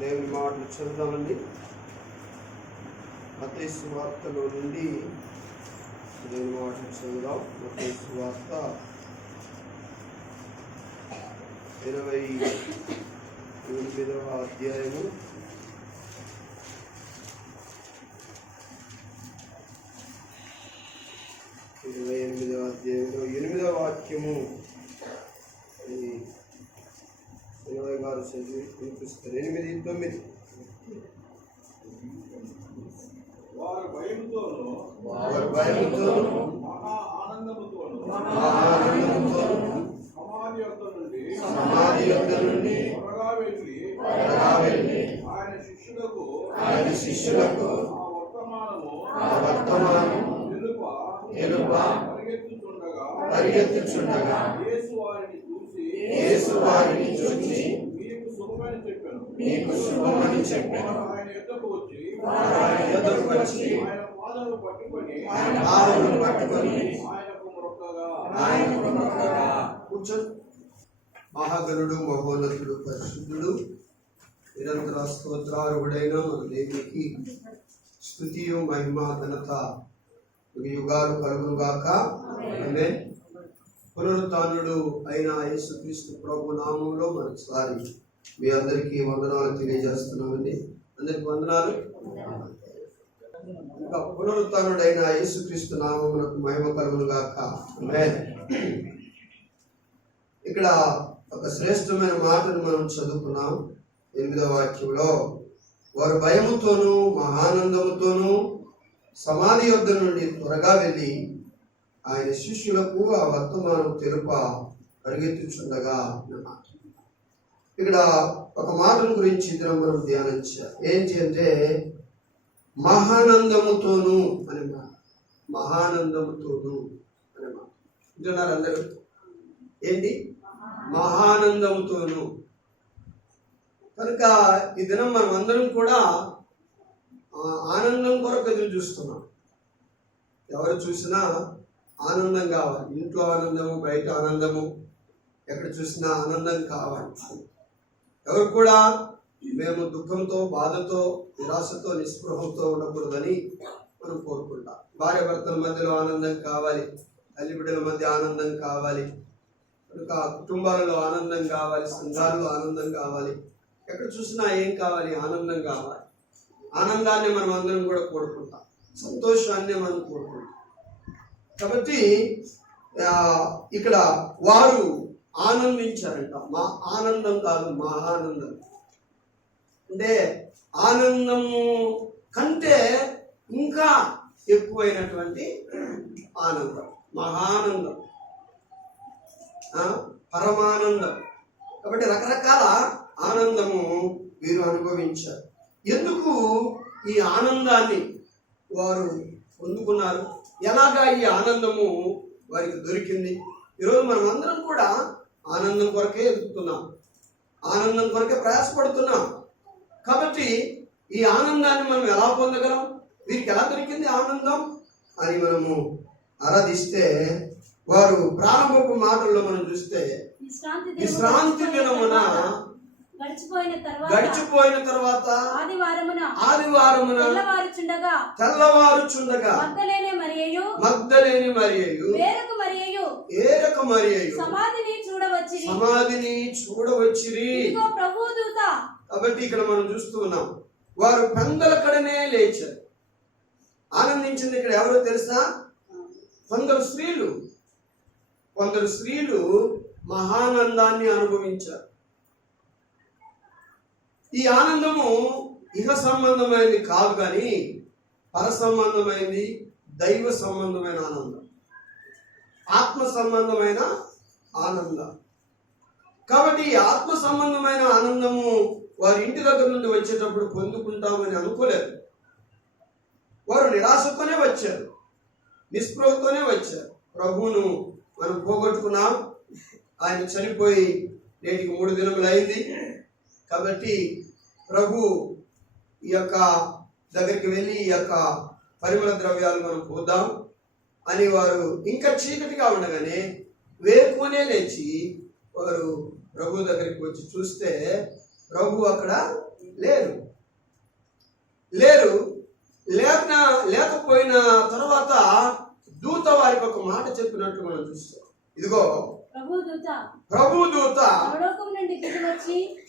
దేవుని మాటలు చదువుదామండి. మత్తయి సువార్తలో నుండి దేవుని మాటలు చదువుదాం. మత్తయి సువార్త 28వ అధ్యాయము 8వ వాక్యము గారు చదివి వినిపిస్తారు. 8:9 వారు భయముతోను మహా ఆనందముతోను సమాధి యొద్ద నుండి త్వరగా వెళ్ళి ఆయన శిష్యులకు ఆ వర్తమానము తెలుప పరిగెత్తుచుండగా యేసు వారిని చూసి మీకు శుభమని చెప్పాను. ఆయన యొద్దకు వచ్చి ఆయన పాదములను పట్టుకొని ఆయనకు మొక్కగా కూర్చొని మహాగణుడు, మహోన్నతుడు, పరిశుద్ధుడు, నిరంతర స్తోత్రార్హుడైన మన దేవునికి స్తుతియు మహిమ ఘనత యుగాలు కలుగునుగాక. ఆమేన్. పునరుత్థానుడు అయిన యేసుక్రీస్తు ప్రభు నామంలో మరొకసారి మీ అందరికీ వందనాలు తెలియజేస్తున్నామండి. అందరికి వందనాలు. ఇంకా పునరుత్థానుడైన యేసుక్రీస్తు నామమునకు మహిమ కలుగునుగాక. ఆమేన్. ఇక్కడ ఒక శ్రేష్టమైన మాటను మనం చదువుకున్నాం. 8వ వాక్యంలో వారు భయముతోనూ మహానందముతోనూ సమాధి యొద్ద నుండి త్వరగా వెళ్ళి ఆయన శిష్యులకు ఆ వర్తమానం తెలుప పరిగెత్తుచుండగా అన్నమాట. ఇక్కడ ఒక మాటల గురించి మనం ధ్యానించాం. ఏంటి అంటే మహానందముతోనూ అనే మాట. మహానందముతోనూ అనే మాట వింటున్నారు అందరూ? ఏంటి? మహానందముతోనూ. కనుక ఈ దినం మనం అందరం కూడా ఆనందం కొరకు ఎదురు చూస్తున్నాం. ఎవరు చూసినా ఆనందం కావాలి. ఇంట్లో ఆనందము, బయట ఆనందము, ఎక్కడ చూసినా ఆనందం కావాలి. ఎవరు కూడా మేము దుఃఖంతో, బాధతో, నిరాశతో, నిస్పృహంతో ఉండకూడదని మనం కోరుకుంటాం. భార్య భర్తల మధ్యలో ఆనందం కావాలి, తల్లి బిడ్డల మధ్య ఆనందం కావాలి, కనుక కుటుంబాలలో ఆనందం కావాలి, సంఘాలలో ఆనందం కావాలి. ఎక్కడ చూసినా ఏం కావాలి? ఆనందం కావాలి. ఆనందాన్ని మనం అందరం కూడా కోరుకుంటాం, సంతోషాన్ని మనం కోరుకుంటాం. కాబట్టి ఇక్కడ వారు ఆనందించారంట. మా ఆనందం కాదు, మహానందం. అంటే ఆనందము కంటే ఇంకా ఎక్కువైనటువంటి ఆనందం, మహానందం, పరమానందం. కాబట్టి రకరకాల ఆనందము వీరు అనుభవించారు. ఎందుకు ఈ ఆనందాన్ని వారు పొందుకున్నారు? ఎలాగా ఈ ఆనందము వారికి దొరికింది? ఈరోజు మనం అందరం కూడా ఆనందం కొరకే ఎదుగుతున్నాం, ఆనందం కొరకే ప్రయాసపడుతున్నాం. కాబట్టి ఈ ఆనందాన్ని మనం ఎలా పొందగలం? వీరికి ఎలా దొరికింది ఆనందం అని మనము ఆరాధిస్తే, వారు ప్రారంభపు మాటల్లో మనం చూస్తే విశ్రాంతి దినమున గడిచిపోయిన తర్వాత ఆదివారమున తెల్లవారుచుండగా మగ్దలేని మరియయు ఏరక మరియయు సమాధిని చూడవచ్చిరి. కాబట్టి ఇక్కడ మనం చూస్తూ ఉన్నాం, వారు పెందలకడనే లేచారు. ఆనందించింది ఇక్కడ ఎవరో తెలుసా? కొందరు స్త్రీలు మహానందాన్ని అనుభవించారు. ఈ ఆనందము ఇహ సంబంధమైనది కాదు, కానీ పర సంబంధమైనది, దైవ సంబంధమైన ఆనందం, ఆత్మ సంబంధమైన ఆనందం. కాబట్టి ఈ ఆత్మ సంబంధమైన ఆనందము వారి ఇంటి దగ్గర నుండి వచ్చేటప్పుడు పొందుకుంటామని అనుకోలేదు. వారు నిరాశతోనే వచ్చారు, నిస్పృహతోనే వచ్చారు. ప్రభువును మనం పోగొట్టుకున్నాం. ఆయన చనిపోయి నేటికి 3 దినములు అయింది. కాబట్టి ప్రభు ఈ యొక్క దగ్గరికి వెళ్ళి ఈ యొక్క పరిమళ ద్రవ్యాలు మనం పోద్దాం అని వారు ఇంకా చీకటిగా ఉండగానే వేకునే లేచి వారు ప్రభు దగ్గరికి వచ్చి చూస్తే ప్రభు అక్కడ లేరు. లేకపోయిన తర్వాత దూత వారికి ఒక మాట చెప్పినట్లు మనం చూస్తాం. ఇదిగో ప్రభు దూత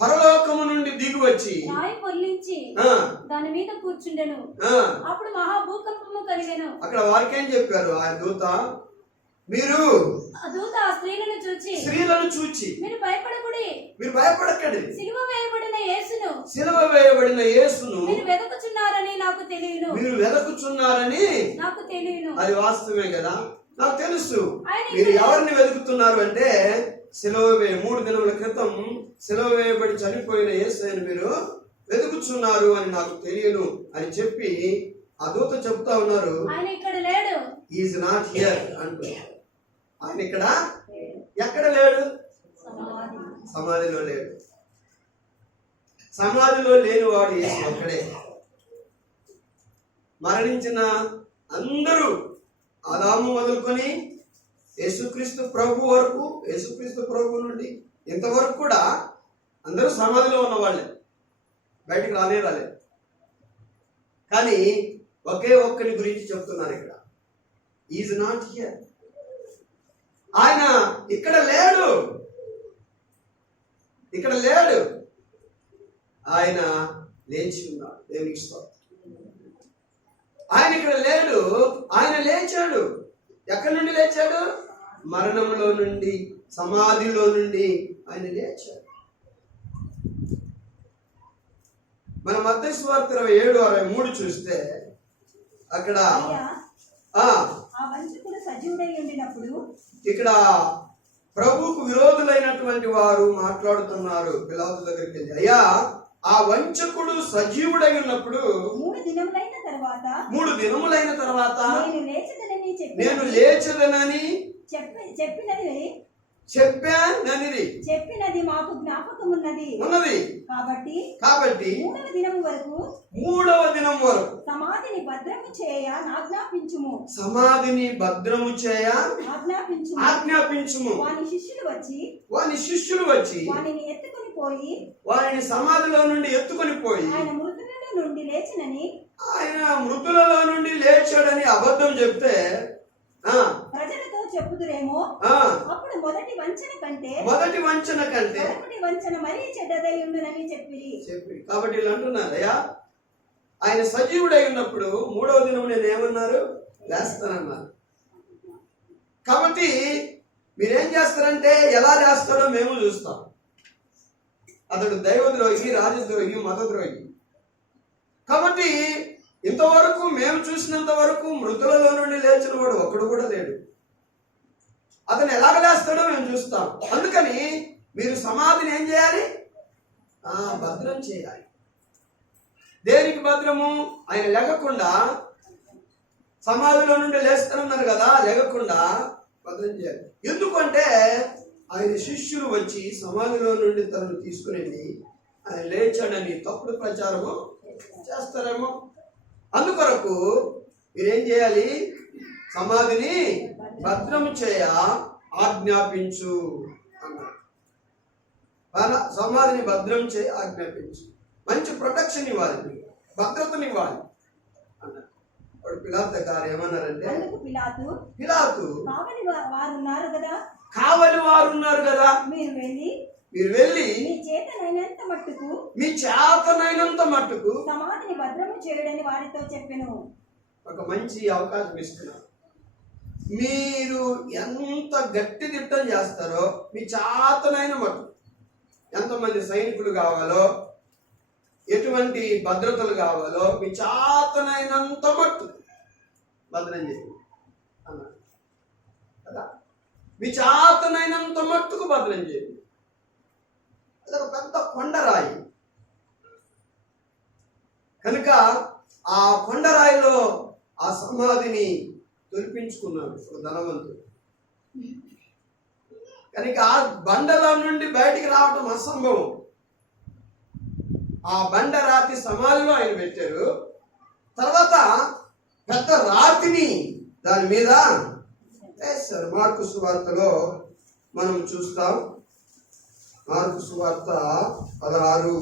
పరలోకము నుండి దిగి వచ్చి రాయి పొర్లించి దాని మీద కూర్చుండెను. అప్పుడు మహా భూకంపము కలిగెను. అక్కడ వారికి ఏం చెప్పారు ఆ దూత? మీరు స్త్రీలను చూచి మీరు భయపడకండి, సిలువ వేయబడిన యేసును మీరు వెదకుచున్నారని నాకు తెలియను. అది వాస్తవమే కదా, నాకు తెలుసు. మీరు ఎవరిని వెతుకుతున్నారు అంటే 3 దినముల క్రితం సిలువ వేయబడి చనిపోయిన యేసుని మీరు వెతుకుచున్నారు అని నాకు తెలియను అని చెప్పి ఆ దూత చెప్తా ఉన్నారు. ఆయన ఇక్కడ లేడు, ఈజ్ నాట్ హియర్ అంటున్నారు. ఆయన ఇక్కడ ఎక్కడ లేడు? సమాధిలో లేడు. సమాధిలో లేనివాడు యేసు ఒక్కడే. మరణించిన అందరూ ఆదాము మొదలుకొని యేసుక్రీస్తు ప్రభు వరకు, యేసుక్రీస్తు ప్రభు నుండి ఇంతవరకు కూడా అందరూ సమాధిలో ఉన్న వాళ్ళే, బయటికి రాలే. కానీ ఒకే ఒక్కడి గురించి చెప్తున్నారు ఇక్కడ, ఈజ్ నాట్ హియర్. ఆయన ఇక్కడ లేడు. ఆయన లేచి ఉన్నాడు. దేవునికి స్తోత్రం. ఆయన ఇక్కడ లేడు, ఆయన లేచాడు. ఎక్కడి నుండి లేచాడు? మరణంలో నుండి, సమాధిలో నుండి ఆయన లేచాడు. మన మత్తయి సువార్త 27:63 చూస్తే అక్కడ ఇక్కడ ప్రభువుకు విరోధులైనటువంటి వారు మాట్లాడుతున్నారు. పిలాతు దగ్గరికి వెళ్ళి, అయ్యా ఆ వంచకుడు సజీవుడై ఉన్నప్పుడు 3 దినములైన తర్వాత నేను లేచదనని చెప్పినది మాకు జ్ఞాపకం ఉన్నది. కాబట్టి 3వ దినం వరకు సమాధిని భద్రము చేయ ఆజ్ఞాపించుము. వాని శిష్యులు వచ్చి వారిని సమాధిలో నుండి ఎత్తుకొని పోయి ఆయన మృతులలో నుండి లేచాడని అబద్ధం చెప్తే ప్రజలతో చెప్పుదురేమో. అప్పుడు మొదటి వంచన కంటే వంచన మరీ చెడ్డదై ఉండునని చెప్పి. కాబట్టి వీళ్ళు అంటున్నారు, అయ్యా ఆయన సజీవుడై ఉన్నప్పుడు 3వ దినం నేను ఏమన్నారు? లేస్తానన్నారు. కాబట్టి మీరేం చేస్తారంటే ఎలా చేస్తారో మేము చూస్తాం. అతడు దైవద్రోహి, రాజద్రోహి, మతద్రోహి. కాబట్టి ఇంతవరకు మేము చూసినంత వరకు మృతులలో నుండి లేచిన వాడు ఒక్కడు కూడా లేడు. అతను ఎలాగ లేస్తాడో మేము చూస్తాం. అందుకని మీరు సమాధిని ఏం చేయాలి? భద్రం చేయాలి. దేనికి భద్రము? ఆయన లెగకుండా, సమాధిలో నుండి లేస్తానన్నారు కదా, లెగకుండా భద్రం చేయాలి. ఎందుకంటే ఆయన శిష్యులు వచ్చి సమాధిలో నుండి తనను తీసుకుని ఆయన లేచాడని తప్పుడు ప్రచారము చేస్తారేమో. అందుకొరకు మీరేం చేయాలి? సమాధిని భద్రము చేయ ఆజ్ఞాపించు అన్నారు. సమాధిని భద్రం చేయ ఆజ్ఞాపించు, మంచి ప్రొటెక్షన్ ఇవ్వాలి, భద్రతనివ్వాలి అన్నారు. వాడు పిలాతు గారు ఏమన్నారంటే, పిలాతు కావలి వారు ఉన్నారు కదా, మీరు వెళ్ళి మీ చేతనైనంత మట్టుకు సమాధిని భద్రము చేయడని వారితో చెప్పెను. ఒక మంచి అవకాశం ఇస్తున్నారు. మీరు ఎంత గట్టి దిట్టం చేస్తారో, మీ చేతనైన మట్టుకు, ఎంతమంది సైనికులు కావాలో, ఎటువంటి భద్రతలు కావాలో, మీ చేతనైనంత మట్టుకు భద్రం చేయండి అన్నారు కదా. మీ చేతనైనంత మట్టుకు భద్రం చేయండి. అదొక పెద్ద కొండరాయి కనుక ఆ కొండరాయిలో ఆ సమాధిని తొలిపించుకున్నాడు ఒక ధనవంతుడు. కనుక ఆ బండలో నుండి బయటికి రావటం అసంభవం. ఆ బండ రాతి సమాధిలో ఆయన పెట్టారు. తర్వాత పెద్ద రాతిని దాని మీద వేశారు. మార్కు సువార్తలో మనం చూస్తాం. మార్కు సువార్త 16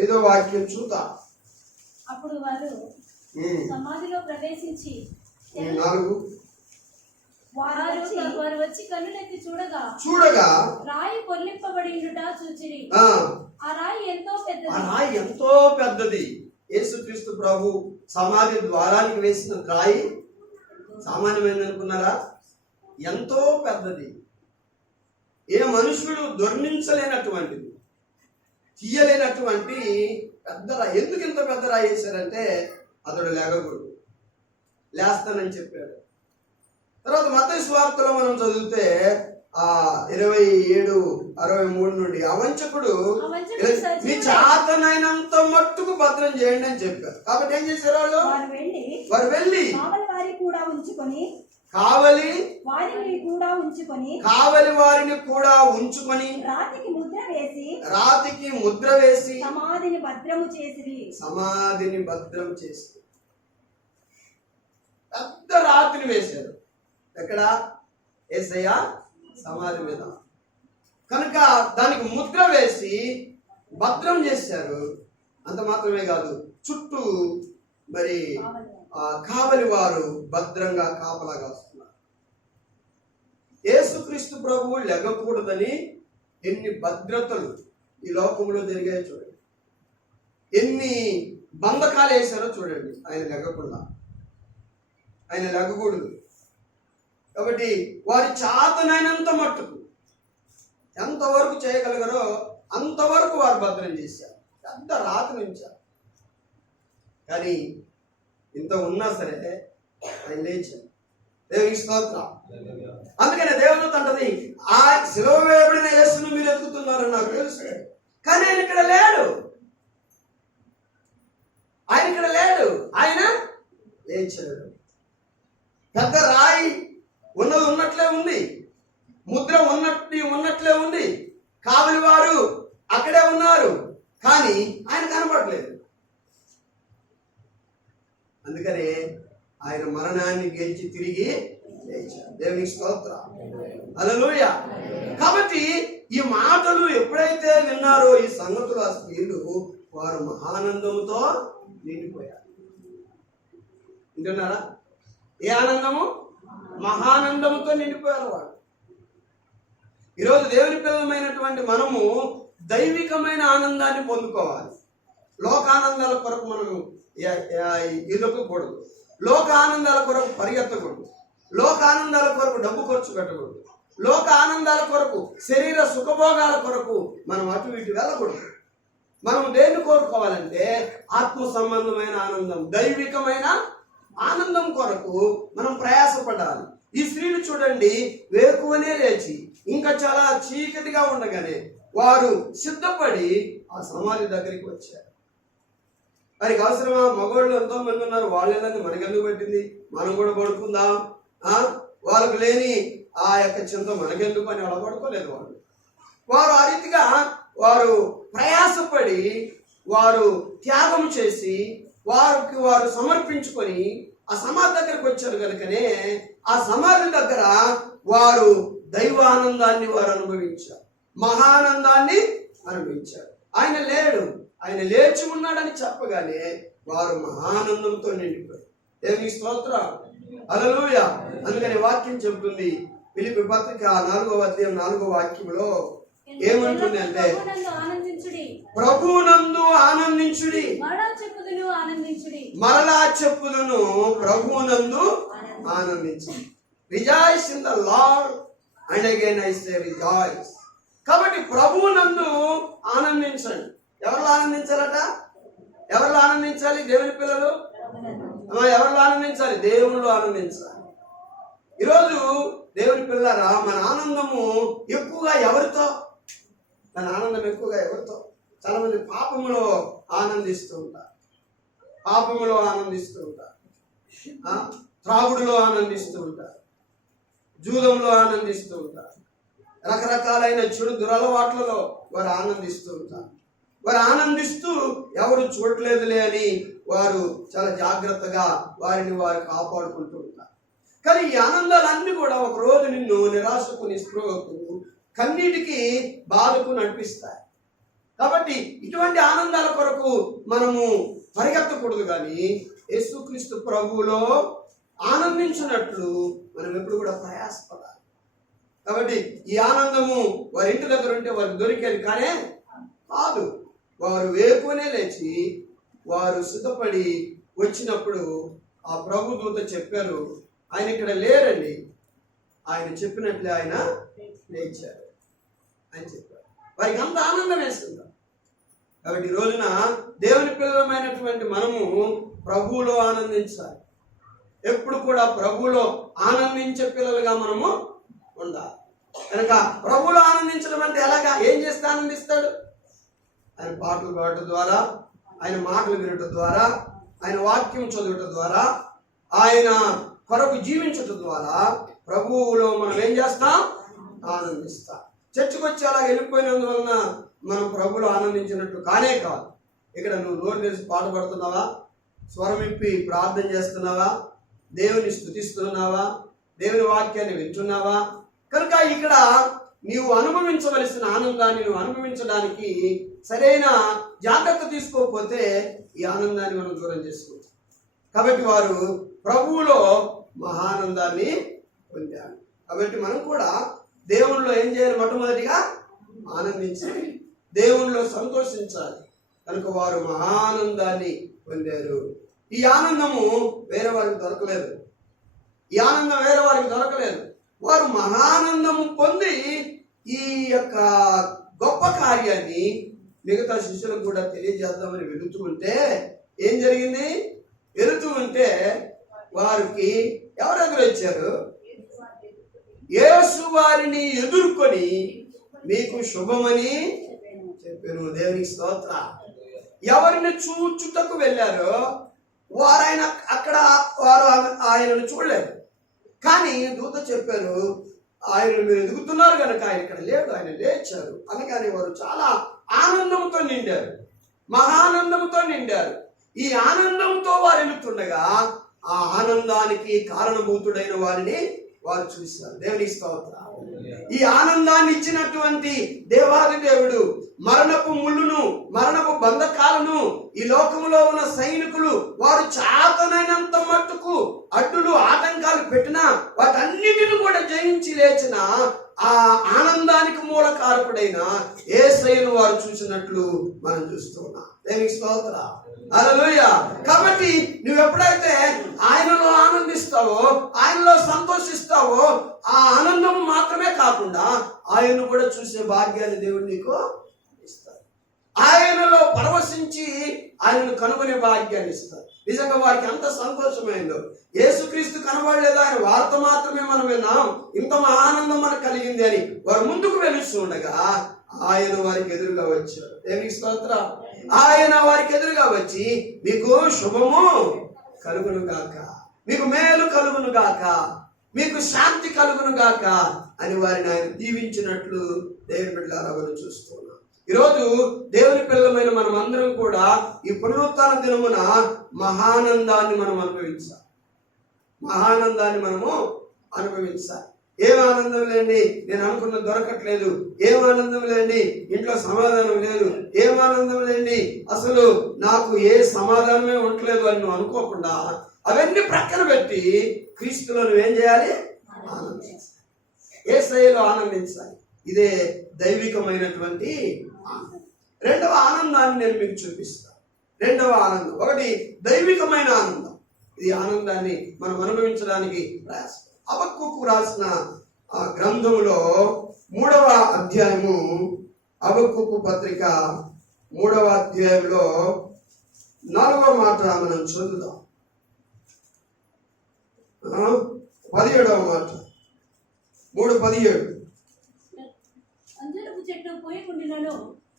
5వ వాక్యం చూద్దాం. అప్పుడు వారు సమాధిలో ప్రవేశించి 4 వారు వచ్చి కన్నులెత్తి చూడగా రాయి పొర్లింపబడిండుట చూచిరి. ఆ రాయి ఎంతో పెద్దది. ఆ రాయి ఎంతో పెద్దది. యేసుక్రీస్తు ప్రభు సమాధి ద్వారానికి వేసిన రాయి సామాన్యమైనది అనుకున్నారా? ఎంతో పెద్దది. ఏ మనుషుడు దుర్నించలేనటువంటిది, తీయలేనటువంటి పెద్ద రాయి. ఎందుకు ఇంత పెద్ద రాయి వేశారంటే అతడు లేగకూడదు, లేస్తానని చెప్పాడు. తర్వాత మత్తయి సువార్తలో మనం చదివితే 27:63 నుండి ఆ వంచకుడు మీ చేతనైనంత మట్టుకు భద్రం చేయండి అని చెప్పారు. కాబట్టి ఏం చేశారు వాళ్ళు? వారు వెళ్ళి కావలి వారిని కూడా ఉంచుకొని రాతికి ముద్ర వేసి సమాధిని భద్రం చేసి పెద్ద రాతిని వేశారు. ఎక్కడ? యేసయ్య సమాధి మీద. కనుక దానికి ముద్ర వేసి భద్రం చేశారు. అంత మాత్రమే కాదు, చుట్టూ మరి కావలి వారు భద్రంగా కాపలా కాస్తున్నారు. యేసుక్రీస్తు ప్రభువు లెగకూడదని ఎన్ని భద్రతలు ఈ లోకంలో జరిగాయో చూడండి. ఎన్ని బంధకాలు వేశారో చూడండి. ఆయన లెగకుండా, ఆయన లెగకూడదు. కాబట్టి వారి చేతనైనంత మట్టుకు ఎంతవరకు చేయగలిగారో అంతవరకు వారు భద్రం చేశారు. పెద్ద రాత్రి నుంచారు. కానీ ఇంత ఉన్నా సరే ఆయన లేచారు. దేవునికి స్తోత్రం. అందుకనే దేవుడు అంటది, ఆ శిలువ వేయబడిన యేసును మీరు ఎత్తుకుతున్నారని నాకు తెలుసు, కానీ ఆయన ఇక్కడ లేడు. ఆయన లేచాడు. పెద్ద రాయి ఉన్నట్లే ఉంది, ముద్ర ఉన్నట్లే ఉంది, కావలి వారు అక్కడే ఉన్నారు, కానీ ఆయన కనపడలేదు. అందుకనే ఆయన మరణాన్ని గెలిచి తిరిగి లేచాడు. దేవునికి స్తోత్రం. హల్లెలూయా. కాబట్టి ఈ మాటలు ఎప్పుడైతే విన్నారో ఈ సంగతులు ఆ స్త్రీలు, వారు మహానందముతో నిండిపోయారు. వింటున్నారా? ఏ ఆనందము? మహానందముతో నిండిపోయారు వాడు. ఈరోజు దేవుని పిల్లలమైనటువంటి మనము దైవికమైన ఆనందాన్ని పొందుకోవాలి. లోకానందాల కొరకు మనము ఇదొక్కకూడదు, లోక ఆనందాల కొరకు పరిగెత్తకూడదు, లోక ఆనందాల కొరకు డబ్బు ఖర్చు పెట్టకూడదు, లోక ఆనందాల కొరకు శరీర సుఖభోగాల కొరకు మనం అటు ఇటు వెళ్ళకూడదు. మనం దేన్ని కోరుకోవాలంటే ఆత్మ సంబంధమైన ఆనందం, దైవికమైన ఆనందం కొరకు మనం ప్రయాసపడాలి. ఈ స్త్రీలు చూడండి, వేకువనే లేచి ఇంకా చాలా చీకటిగా ఉండగానే వారు సిద్ధపడి ఆ సమాధి దగ్గరికి వచ్చారు. వారికి అవసరమా? మగవాళ్ళు ఎంతో మంది ఉన్నారు, వాళ్ళేదని మనకెందుకు పెట్టింది, మనం కూడా పడుకుందాం, వాళ్ళకు లేని ఆ యొక్క చింత మనకెందుకు అని అలా పడుకోలేదు. వారు ఆ రీతిగా వారు ప్రయాసపడి వారు త్యాగం చేసి వారు సమర్పించుకొని ఆ సమాధి దగ్గరకు వచ్చారు. కనుకనే ఆ సమాధి దగ్గర వారు దైవానందాన్ని వారు అనుభవించారు, మహానందాన్ని అనుభవించారు. ఆయన లేడు, ఆయన లేచి ఉన్నాడని చెప్పగానే వారు మహానందంతో నిండిపోయారు. దేవుని స్తోత్రం. హల్లెలూయా. అందుకని వాక్యం చెబుతుంది, ఫిలిప్పీ పత్రిక 4వ అధ్యాయం 4వ వాక్యంలో ఏమంటుంది అంటే, ప్రభువునందు ఆనందించుడి, మరలా చెప్పుదును ప్రభువునందు ఆనందించుడి. Rejoice in the Lord and again I say rejoice. కాబట్టి ప్రభువునందు ఆనందించండి. ఎవరిలో ఆనందించాలట? ఎవరిలో ఆనందించాలి? దేవుని పిల్లలు ఎవరిలో ఆనందించాలి? దేవునిలో ఆనందించాలి. ఈరోజు దేవుని పిల్లరా, మన ఆనందము ఎక్కువగా ఎవరితో? మన ఆనందం ఎక్కువగా ఎవరితో? చాలా మంది పాపములో ఆనందిస్తూ ఉంటారు, త్రాగుడులో ఆనందిస్తూ ఉంటారు, జూదంలో ఆనందిస్తూ ఉంటారు, రకరకాలైన చెడు దురలవాట్లలో వారు ఆనందిస్తూ ఉంటారు. వారు ఆనందిస్తూ ఎవరు చూడలేదులే అని వారు చాలా జాగ్రత్తగా వారిని వారు కాపాడుకుంటూ ఉంటారు. కానీ ఈ ఆనందాలన్నీ కూడా ఒక రోజు నిన్ను నిరాశకు, నిస్పృహకు, కన్నీటికి, బాధకు నడిపిస్తాయి. కాబట్టి ఇటువంటి ఆనందాల కొరకు మనము పరిగెత్తకూడదు, కానీ యేసుక్రీస్తు ప్రభువులో ఆనందించినట్లు మనం ఎప్పుడు కూడా ప్రయాసపడాలి. కాబట్టి ఈ ఆనందము వారి ఇంటి దగ్గర ఉంటే వారికి దొరికేది కానే కాదు. వారు వేకునే లేచి వారు సిద్ధపడి వచ్చినప్పుడు ఆ ప్రభు దూత చెప్పారు, ఆయన ఇక్కడ లేరండి, ఆయన చెప్పినట్లే ఆయన లేచారు అని చెప్పారు. వారికి అంత ఆనందం వేస్తుంది. కాబట్టి ఈ రోజున దేవుని పిల్లలమైనటువంటి మనము ప్రభువులో ఆనందించాలి. ఎప్పుడు కూడా ప్రభువులో ఆనందించే పిల్లలుగా మనము ఉండాలి. కనుక ప్రభువులో ఆనందించడం అంటే ఎలాగా, ఏం చేస్తే ఆనందిస్తాడు? ఆయన పాటలు పాడటం ద్వారా, ఆయన మాటలు వినటం ద్వారా, ఆయన వాక్యం చదవటం ద్వారా, ఆయన కొరకు జీవించటం ద్వారా ప్రభువులో మనం ఏం చేస్తాం? ఆనందిస్తాం. చర్చకు వచ్చి అలా వెళ్ళిపోయినందువలన మనం ప్రభువులో ఆనందించినట్టు కానే కాదు. ఇక్కడ నువ్వు నోరు తెలిసి పాట పడుతున్నావా, స్వరం ఇప్పి ప్రార్థన చేస్తున్నావా, దేవుని స్తుతిస్తున్నావా, దేవుని వాక్యాన్ని వింటున్నావా? కనుక ఇక్కడ నీవు అనుభవించవలసిన ఆనందాన్ని నువ్వు అనుభవించడానికి సరైన జాగ్రత్త తీసుకోకపోతే ఈ ఆనందాన్ని మనం దూరం చేసుకుంటాం. కాబట్టి వారు ప్రభువులో మహానందాన్ని పొందారు. కాబట్టి మనం కూడా దేవునిలో ఏం చేయాలి? మొట్టమొదటిగా ఆనందించాలి, దేవునిలో సంతోషించాలి. కనుక వారు మహానందాన్ని పొందారు. ఈ ఆనందము వేరే వారికి దొరకలేదు. ఈ ఆనందం వేరే వారికి దొరకలేదు. వారు మహానందము పొంది ఈ యొక్క గొప్ప కార్యాన్ని మిగతా శిష్యులకు కూడా తెలియజేద్దామని వెళుతూ ఉంటే ఏం జరిగింది? వెళుతూ ఉంటే వారికి ఎవరు ఎదురొచ్చారు? యేసు వారిని ఎదుర్కొని మీకు శుభమని చెప్పాను. దేవునికి స్తోత్ర. ఎవరిని చూచుటకు వెళ్ళారో వారు ఆయనను చూడలేదు, కానీ దూత చెప్పారు, ఆయన మీరు ఎదుగుతున్నారు కనుక ఆయన ఇక్కడ లేడు, ఆయన లేచారు అనగానే వారు చాలా ఆనందంతో నిండారు, మహానందంతో నిండారు. ఈ ఆనందంతో వారు వెళుతుండగా ఆ ఆనందానికి కారణభూతుడైన వారిని వారు చూశారు. దేవునికి స్తోత్రం. ఈ ఆనందాన్ని ఇచ్చినటువంటి దేవాది దేవుడు మరణపు ముళ్ళును, మరణపు బంధకాలను ఈ లోకములో ఉన్న సైనికులు వారు చాతనైనంత మట్టుకు అడ్డులు ఆటంకాలు పెట్టినా వాటన్నిటిని కూడా జయించి లేచిన ఆ ఆనందానికి మూల కారకుడైన యేసయ్యను వారు చూసినట్లు మనం చూస్తున్నాం. దేవునికి స్తోత్రం. హల్లెలూయా. కాబట్టి నువ్వు ఎప్పుడైతే ఆయనలో ఆనందిస్తావో, ఆయనలో సంతోషిస్తావో, ఆ ఆనందం మాత్రమే కాకుండా ఆయనను కూడా చూసే భాగ్యాన్ని దేవుడు నీకు ఇస్తాడు. ఆయనలో పరవశించి ఆయనను కనుగొనే భాగ్యాన్ని ఇస్తాడు. నిజంగా వారికి ఎంత సంతోషమైందో. యేసుక్రీస్తు కనబడలేదు, ఆయన వార్త మాత్రమే మనం విన్నాం, ఇంత ఆనందం మనకు కలిగింది అని వారు ముందుకు వెలుస్తూ ఉండగా ఆయన వారికి ఎదురుగా వచ్చాడు. దేవునికి స్తోత్రం. ఆయన వారికి ఎదురుగా వచ్చి మీకు శుభము కలుగును గాక, మీకు మేలు కలుగును గాక, మీకు శాంతి కలుగును గాక అని వారిని ఆయన దీవించినట్లు దేవుని బిడ్డలారా మనం చూస్తున్నాం. ఈరోజు దేవుని పిల్లలమైన మనం అందరం కూడా ఈ పునరుత్థాన దినమున మహానందాన్ని మనం అనుభవించాలి. మహానందాన్ని మనము అనుభవించాలి. ఏం ఆనందం లేండి, నేను అనుకున్న దొరకట్లేదు, ఏం ఆనందం లేండి, ఇంట్లో సమాధానం లేదు, ఏం ఆనందం లేండి, అసలు నాకు ఏ సమాధానమే ఉండలేదు అని నువ్వు అనుకోకుండా అవన్నీ ప్రక్కన పెట్టి క్రీస్తులో నువ్వేం చేయాలి? ఆనందించాలి. యేసయ్యలో ఆనందించాలి. ఇదే దైవికమైనటువంటి ఆనందం. రెండవ ఆనందాన్ని నేను మీకు చూపిస్తాను. రెండవ ఆనందం, ఒకటి దైవికమైన ఆనందం. ఈ ఆనందాన్ని మనం అనుభవించడానికి ప్రయాసం. హబక్కూకు రాసిన ఆ గ్రంథంలో 3వ అధ్యాయము, హబక్కూకు పత్రిక 3వ అధ్యాయంలో 4వ మాట మనం చదువుదాం. 17వ మాట, 3:17. అంజూరపు చెట్టు పూయకుండినను,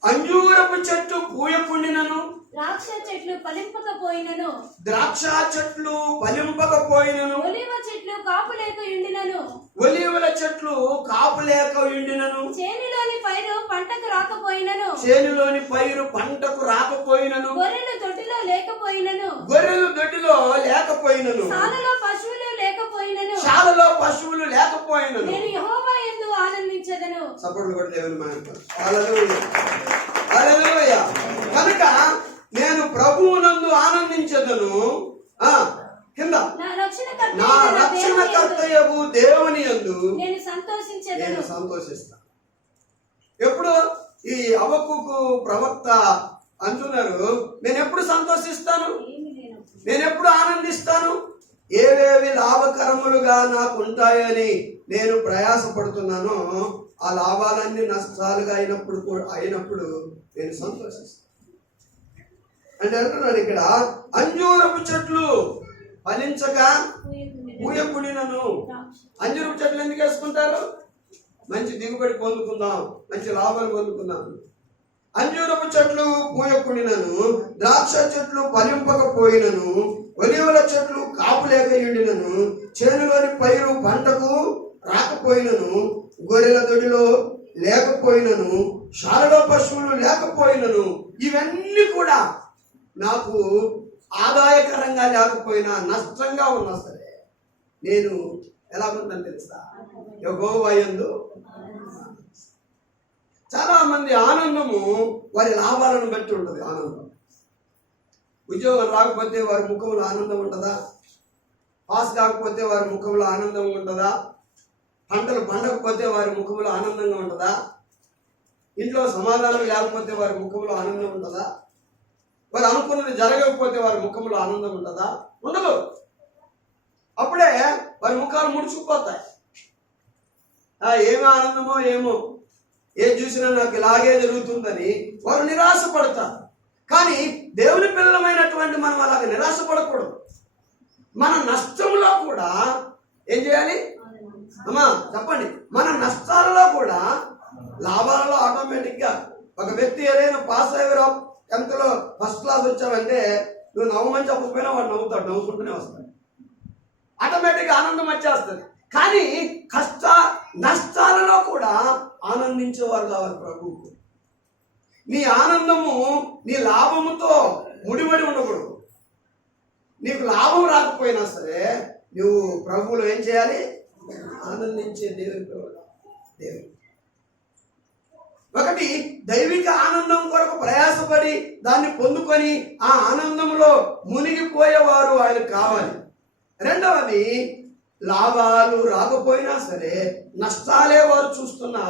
అంజూరపు చెట్టు పూయకుండినను, ద్రాక్ష చెట్లు ఫలింపకపోయినను, ద్రాక్ష చెట్లు ఫలింపకపోయినను, ఒలీవ చెట్లు కాపు లేక ఉండినను, ఒలీవల చెట్లు కాపు లేక ఉండినను, చేనులోని పైరు పంటకు రాకపోయినను, చేనులోని పైరు పంటకు రాకపోయినను, గొర్రెలు దొడ్డిలో లేకపోయినను, గొర్రెలు దొడ్డిలో లేకపోయినను, సాలలో పశువులు లేకపోయినను, లేకపోయినను శాలలో పశువులు లేకపోయినను నేను యెహోవా యందు ఆనందించెదను. సపోర్ట్లు కూడా దేవుని మాట్లాడు. హల్లెలూయా, హల్లెలూయా. కనుక నేను ప్రభువునందు ఆనందించెదను. కింద నా నా రక్షణకర్తయగు దేవుని యందు నేను సంతోషించెదను. నేను సంతోషిస్తాను. ఎప్పుడు ఈ హబక్కూకు ప్రవక్త అంటున్నారు, నేను ఎప్పుడు సంతోషిస్తాను, ఏమీ లేనప్పుడు నేను ఎప్పుడు ఆనందిస్తాను, ఏవేవి లాభకరములుగా నాకు ఉంటాయని నేను ప్రయాసపడుతున్నానో ఆ లాభాలన్నీ నష్టాలుగా అయినప్పుడు నేను సంతోషిస్తాను అంటే అంటున్నాడు ఇక్కడ. అంజూరపు చెట్లు ఫలించక పూయకుడినను. అంజూరపు చెట్లు ఎందుకు వేసుకుంటారు? మంచి దిగుబడి పొందుకుందాం, మంచి లాభాలు పొందుకుందాం. అంజూరపు చెట్లు పూయకుడినను, ద్రాక్ష చెట్లు ఫలింపకపోయినను, ఒలివల చెట్లు కాపు లేకయుండినను, చేనులోని పైరు పంటకు రాకపోయినను, గొర్రెల దొడిలో లేకపోయినను, శాలలో పశువులు లేకపోయినను, ఇవన్నీ కూడా నాకు ఆదాయకరంగా లేకపోయినా, నష్టంగా ఉన్నా సరే నేను ఎలా ఉందని తెలుసా? యెహోవా యందు. చాలా మంది ఆనందము వారి లాభాలను బట్టి ఉంటుంది. ఆనందం, ఉద్యోగం రాకపోతే వారి ముఖంలో ఆనందం ఉంటుందా? పాస్ కాకపోతే వారి ముఖంలో ఆనందం ఉంటుందా? పంటలు పండకపోతే వారి ముఖంలో ఆనందంగా ఉంటుందా? ఇంట్లో సమాధానం లేకపోతే వారి ముఖంలో ఆనందం ఉంటుందా? వారు అనుకున్నది జరగకపోతే వారి ముఖంలో ఆనందం ఉంటుందా? ఉండదు. అప్పుడే వారి ముఖాలు ముడుచుకుపోతాయి. ఏమి ఆనందమో ఏమో, ఏం చూసినా నాకు ఇలాగే జరుగుతుందని వారు నిరాశపడతారు. కానీ దేవుని పిల్లలమైనటువంటి మనం అలాగే నిరాశపడకూడదు. మన నష్టంలో కూడా ఏం చేయాలి అమ్మా చెప్పండి? మన నష్టాలలో కూడా లాభాలలో ఆటోమేటిక్గా ఒక వ్యక్తి ఏదైనా పాస్ అయ్యారో, ఎంతలో ఫస్ట్ క్లాస్ వచ్చావంటే నువ్వు నవ్వమని చెప్పకపోయినా వాడు నవ్వుతాడు, నవ్వుకుంటూనే వస్తాడు. ఆటోమేటిక్గా ఆనందం వచ్చేస్తుంది. కానీ నష్టాలలో కూడా ఆనందించేవారు కావాలి ప్రభువుకు. నీ ఆనందము నీ లాభముతో ముడిపడి ఉండకూడదు. నీకు లాభం రాకపోయినా సరే నువ్వు ప్రభువులో ఏం చేయాలి? ఆనందించే దేవుని దేవుడు. ఒకటి దైవిక ఆనందం కొరకు ప్రయాసపడి దాన్ని పొందుకొని ఆ ఆనందంలో మునిగిపోయేవారు ఆయనకు కావాలి. రెండవది, లాభాలు రాకపోయినా సరే నష్టాలే వారు చూస్తున్నా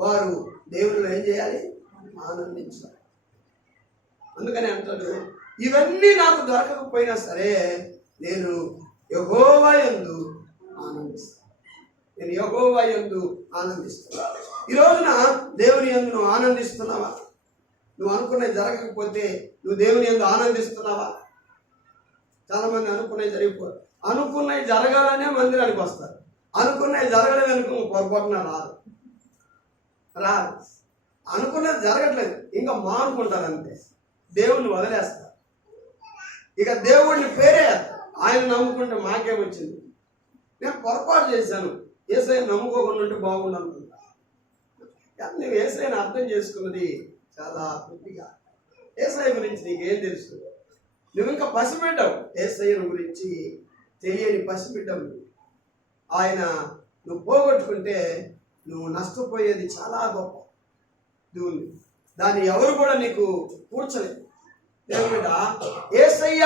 వారు దేవునిలో ఏం చేయాలి? ఆనందించాలి. అందుకని అంటాడు, ఇవన్నీ నాకు దొరకకపోయినా సరే నేను యెహోవా యందు ఆనందిస్తాను. నేను యెహోవా యందు ఆనందిస్తాను. ఈ రోజున దేవుని యందు నువ్వు ఆనందిస్తున్నావా? నువ్వు అనుకున్నది జరగకపోతే నువ్వు దేవుని యందు ఆనందిస్తున్నావా? చాలా మంది అనుకున్నది జరిగిపోరు. అనుకున్నవి జరగాలనే మందిరానికి వస్తారు. అనుకున్నవి జరగడం అనుకో పొరపాటున రారు. అనుకున్నది జరగట్లేదు, ఇంకా మానుకుంటారు అంతే. దేవుణ్ణి వదిలేస్తారు. ఇక దేవుడిని పేరే ఆయన నమ్ముకుంటే మాకేమొచ్చింది, నేను పొరపాటు చేశాను, యేసయ్య నమ్ముకోకుండా ఉంటే బాగుండు అనుకుంటా. కానీ నువ్వు యేసయ్యని అర్థం చేసుకున్నది చాలా గట్టిగా. యేసయ్య గురించి నీకేం తెలుసు? నువ్వు ఇంకా పసిబిడ్డవు. యేసయ్యను గురించి తెలియని పసిబిడ్డవు. ఆయన నువ్వు పోగొట్టుకుంటే నువ్వు నష్టపోయేది చాలా గొప్ప. దేవుని దాన్ని ఎవరు కూడా నీకు కూర్చలేదు. దేవుడ యేసయ్య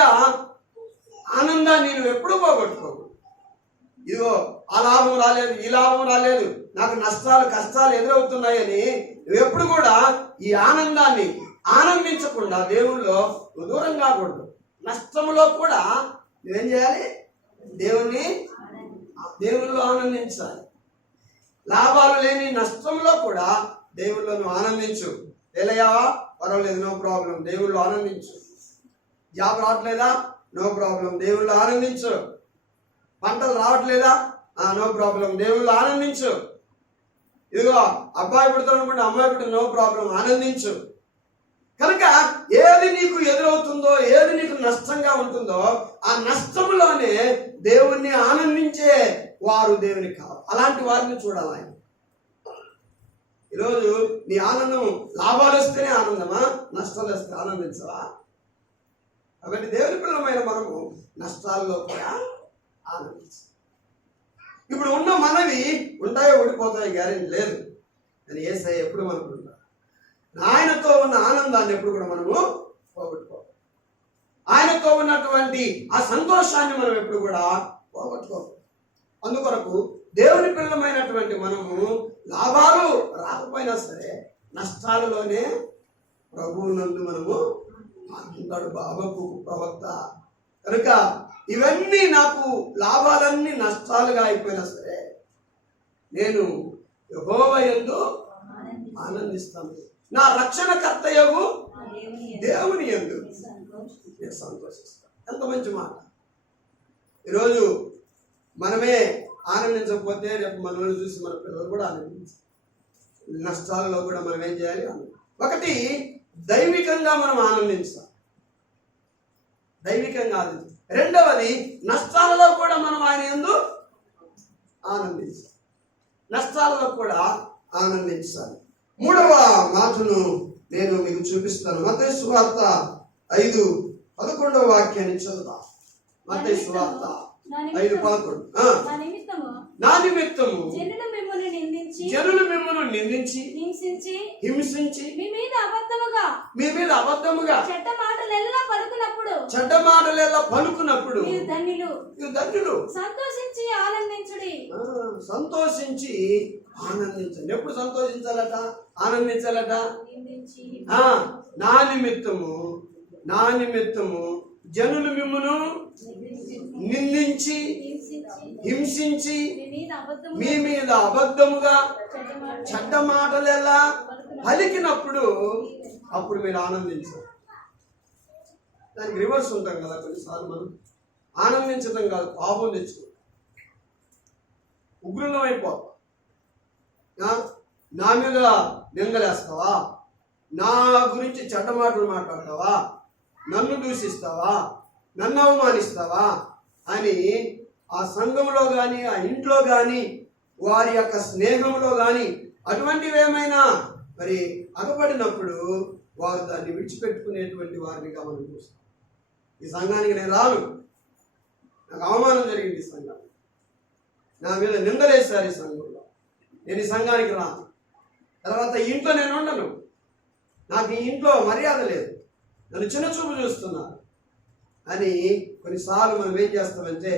ఆనందాన్ని నువ్వు ఎప్పుడూ పోగొట్టుకోవు. ఇదిగో ఆ లాభం రాలేదు, ఈ లాభం రాలేదు, నాకు నష్టాలు కష్టాలు ఎదురవుతున్నాయని నువ్వు ఎప్పుడు కూడా ఈ ఆనందాన్ని ఆనందించకుండా దేవుళ్ళో నువ్వు దూరం కాకూడదు. నష్టంలో కూడా నువ్వేం చేయాలి? దేవుళ్ళో ఆనందించాలి. లాభాలు లేని నష్టంలో కూడా దేవుళ్ళో నువ్వు ఆనందించు. వెళ్ళయ్యావా? పర్వాలేదు, నో ప్రాబ్లం, దేవుళ్ళు ఆనందించు. జాబ్ రావట్లేదా? నో ప్రాబ్లం, దేవుళ్ళు ఆనందించు. పంటలు రావట్లేదా? నో ప్రాబ్లం, దేవుళ్ళు ఆనందించు. ఇదిగో అబ్బాయి పుడతానుకుంటే అమ్మాయి పుట్టిన, నో ప్రాబ్లం, ఆనందించు. కనుక ఏది నీకు ఎదురవుతుందో, ఏది నీకు నష్టంగా ఉంటుందో ఆ నష్టంలోనే దేవుణ్ణి ఆనందించే వారు దేవునికి కావాలి. అలాంటి వారిని చూడాలి ఆయన. ఈరోజు నీ ఆనందం లాభాలు వస్తేనే ఆనందమా, నష్టాలు వస్తే ఆనందించవా? కాబట్టి దేవుని పిల్లమైన మనము నష్టాల్లో కూడా ఆనందించాలి. ఇప్పుడు ఉన్న మనవి ఉంటాయో ఓడిపోతాయో గ్యారెంటీ లేదు. అని యేసయ్య ఎప్పుడు మనకు ఉంటాడు. ఆయనతో ఉన్న ఆనందాన్ని ఎప్పుడు కూడా మనము పోగొట్టుకోవాలి. ఆయనతో ఉన్నటువంటి ఆ సంతోషాన్ని మనం ఎప్పుడు కూడా పోగొట్టుకోవాలి. అందుకొరకు దేవుని పిల్లమైనటువంటి మనము లాభాలు రాకపోయినా సరే నష్టాలలోనే ప్రభువునందు మనము అంటాడు హబక్కూకు ప్రవక్త. కనుక ఇవన్నీ నాకు లాభాలన్నీ నష్టాలుగా అయిపోయినా సరే నేను యెహోవా యందు ఆనందిస్తాను. నా రక్షణకర్తయగు దేవుని యందు నేను సంతోషిస్తాను. ఎంత మంచి మాట. ఈరోజు మనమే ఆనందించకపోతే రేపు మనల్ని చూసి మన పిల్లలు కూడా ఆనందించాలి. నష్టాలలో కూడా మనం ఏం చేయాలి? ఒకటి దైవికంగా మనం ఆనందించాలి. దైవికంగా ఆనందించాలి. రెండవది నష్టాలలో కూడా మనం ఆయన యందు ఆనందించాలి. నష్టాలలో కూడా ఆనందించాలి. మూడవ మాటను నేను మీకు చూపిస్తాను. మత్తయి సువార్త 5:11 వాక్యాన్ని చదువుదాం. మత్తయి సువార్త 5:11. నా నిమిత్తము జనులు మిమ్మల్ని నిందించి హింసించి మీ మీద అబద్ధముగా చెడ్డ మాటలెల్లా పలుకున్నప్పుడు మీరు ధన్యులు. సంతోషించి ఆనందించండి. ఎప్పుడు సంతోషించాలట? ఆనందించాలట? నా నిమిత్తము జనులు మిమ్మును నిందించి హింసించి మీ మీద అబద్ధముగా చెడ్డ మాటలు ఎలా పలికినప్పుడు అప్పుడు మీరు ఆనందించాలి. దానికి రివర్స్ ఉంటాం కదా. కొన్నిసార్లు మనం ఆనందించడం కాదు, పాపం తెచ్చుకో, ఉగ్రులం అయిపోతాం. నా మీద నిందలేస్తావా? నా గురించి చెడ్డ మాటలు మాట్లాడతావా? నన్ను దూషిస్తావా? నన్ను అవమానిస్తావా అని ఆ సంఘంలో కానీ ఆ ఇంట్లో కానీ వారి యొక్క స్నేహంలో కానీ అటువంటివి ఏమైనా మరి అగపడినప్పుడు వారు దాన్ని విడిచిపెట్టుకునేటువంటి వారినిగా మనం చూస్తాం. ఈ సంఘానికి నేను రాను, నాకు అవమానం జరిగింది, ఈ సంఘం నా మీద నిందలేశారు, ఈ సంఘంలో నేను ఈ సంఘానికి రాను, తర్వాత ఈ ఇంట్లో నేను ఉండను, నాకు ఈ ఇంట్లో మర్యాద లేదు, నన్ను చిన్న చూపు చూస్తున్నారు అని కొన్నిసార్లు మనం ఏం చేస్తామంటే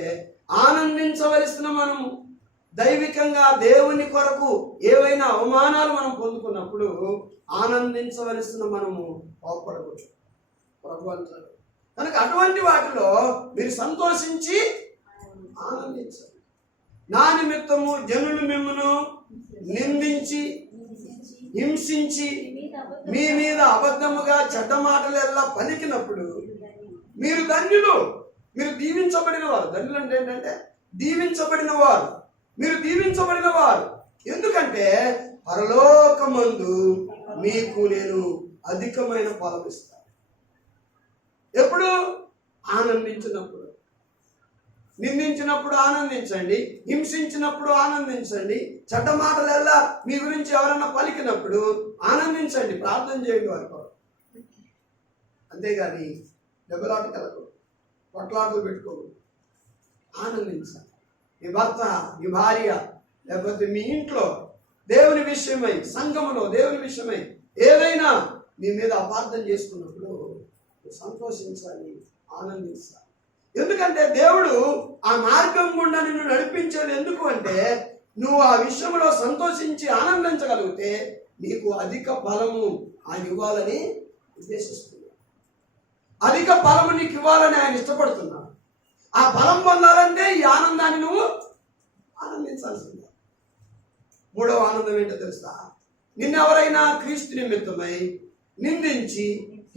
ఆనందించవలసిన మనము దైవికంగా దేవుని కొరకు ఏవైనా అవమానాలు మనం పొందుకున్నప్పుడు ఆనందించవలసిన మనము కోపడవచ్చు ప్రభు అంటారు. కనుక అటువంటి వాటిలో మీరు సంతోషించి ఆనందించాలి. నా నిమిత్తము జనులు మిమ్మును నిందించి హింసించి మీ మీద అబద్ధముగా చెడ్డ మాటలు ఎలా పలికినప్పుడు మీరు ధన్యులు, మీరు దీవించబడిన వారు. ధన్యులు అంటే ఏంటంటే దీవించబడిన వారు, మీరు దీవించబడిన వారు. ఎందుకంటే పరలోకమందు మీకు నేను అధికమైన ఫలం ఇస్తాను. ఎప్పుడు? ఆనందించినప్పుడు. నిందించినప్పుడు ఆనందించండి, హింసించినప్పుడు ఆనందించండి, చెడ్డ మాటలెల్లా మీ గురించి ఎవరన్నా పలికినప్పుడు ఆనందించండి, ప్రార్థన చేయండి వారి కొరకు. అంతేగాని దెబ్బలాట కలగదు, కొట్లాటలు పెట్టుకోకూడదు. ఆనందించాలి. మీ భర్త, మీ భార్య, లేకపోతే మీ ఇంట్లో దేవుని విషయమై, సంఘములో దేవుని విషయమై ఏదైనా మీ మీద అపార్థం చేసుకున్నప్పుడు సంతోషించాలి, ఆనందించాలి. ఎందుకంటే దేవుడు ఆ మార్గం గుండా నిన్ను నడిపించేది ఎందుకు అంటే నువ్వు ఆ విషయంలో సంతోషించి ఆనందించగలిగితే నీకు అధిక ఫలము ఆయన ఇవ్వాలని ఉద్దేశిస్తున్నాడు. అధిక ఫలము నీకు ఇవ్వాలని ఆయన ఇష్టపడుతున్నాడు. ఆ ఫలం పొందాలంటే ఈ ఆనందాన్ని నువ్వు ఆనందించాల్సిందే. మూడవ ఆనందం ఏంటో తెలుసా? నిన్నెవరైనా క్రీస్తు నిమిత్తమై నిందించి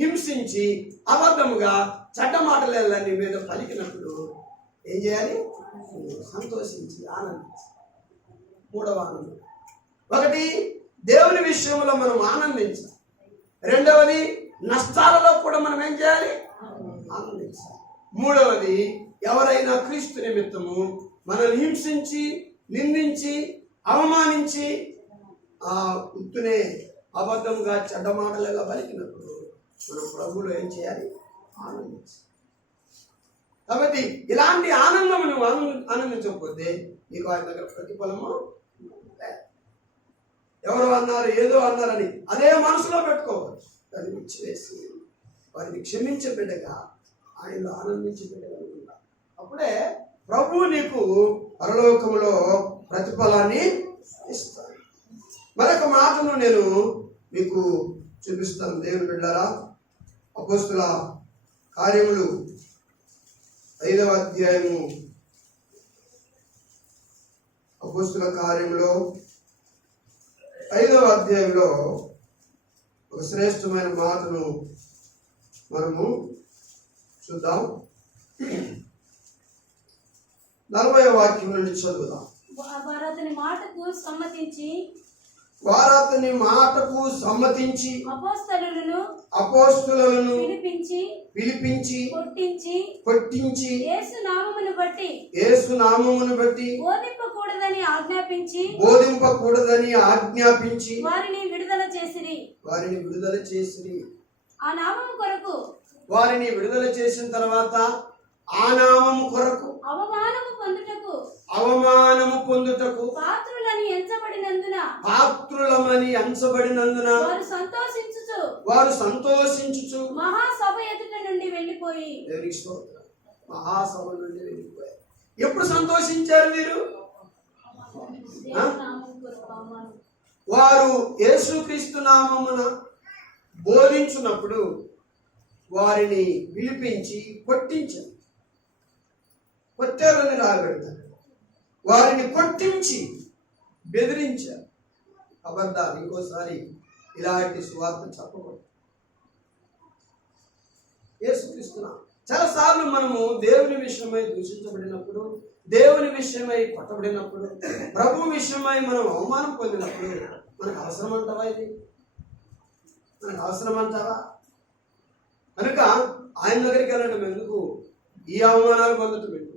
హింసించి అబద్ధముగా చెడ్డ మాటలు నీ మీద పలికినప్పుడు ఏం చేయాలి? సంతోషించి ఆనందించి. మూడవ ఆనందం. ఒకటి, దేవుని విషయంలో మనం ఆనందించాలి. రెండవది, నష్టాలలో కూడా మనం ఏం చేయాలి? ఆనందించాలి. మూడవది, ఎవరైనా క్రీస్తు నిమిత్తము మనల్ని హింసించి నిందించి అవమానించి ఉత్తునే అబద్ధంగా చెడ్డ మాటలుగా పలికినప్పుడు మనం ప్రభువులో ఏం చేయాలి? ఆనందించాలి. కాబట్టి ఇలాంటి ఆనందం నువ్వు ఆనందించకపోతే నీకు ఆయన దగ్గర ప్రతిఫలము లేదు. ఎవరు అన్నారు, ఏదో అన్నారని అదే మనసులో పెట్టుకోవచ్చు. దాన్ని విచ్చివేసి వారిని క్షమించే బిడ్డగా, ఆయనలో ఆనందించే బిడ్డగా ఉండాలి. అప్పుడే ప్రభువు నీకు పరలోకములో ప్రతిఫలాన్ని ఇస్తాడు. మరొక మాటను నేను మీకు చూపిస్తాను. దేవుని బిడ్డలారా, అపోస్తుల కార్యములు 5వ అధ్యాయము, అపోస్తుల కార్యములో 5వ అధ్యాయంలో ఒక శ్రేష్టమైన మాటను మనము చూద్దాం. 40వ వాక్యం నుండి చదువుదాం. వారు అతని మాటకు సమ్మతించి అపోస్తలులను పిలిపించి కొట్టించి యేసు నామమును బట్టి బోధింపకూడదని ఆజ్ఞాపించి వారిని విడుదల చేసిరి. వారిని విడుదల చేసిన తర్వాత ఆ నామము కొరకు అవమానము పొందుటకు పాత్రులని ఎంచబడినందున వారు సంతోషించుచు మహాసభ ఎదుట నుండి వెళ్ళిపోయి. మహాసభ నుండి వెళ్ళిపోయారు. ఎప్పుడు సంతోషించారు వీరు? వారు యేసుక్రీస్తు నామమున బోధించున్నప్పుడు వారిని పిలిపించి కొట్టారని రాబెడతారు. వారిని కొట్టించి బెదిరించారు. అబద్ధాలు, ఇంకోసారి ఇలాంటి సువార్త చెప్పకూడదు. యేసుక్రీస్తున్నా చాలాసార్లు మనము దేవుని విషయమై దూషించబడినప్పుడు, దేవుని విషయమై కొట్టబడినప్పుడు, ప్రభు విషయమై మనం అవమానం పొందినప్పుడు మనకు అవసరం అంటావా? ఇది మనకు అవసరం అంటావా? కనుక ఆయన దగ్గరికి వెళ్ళడం ఎందుకు? ఈ అవమానాలు పొందటం ఎందుకు?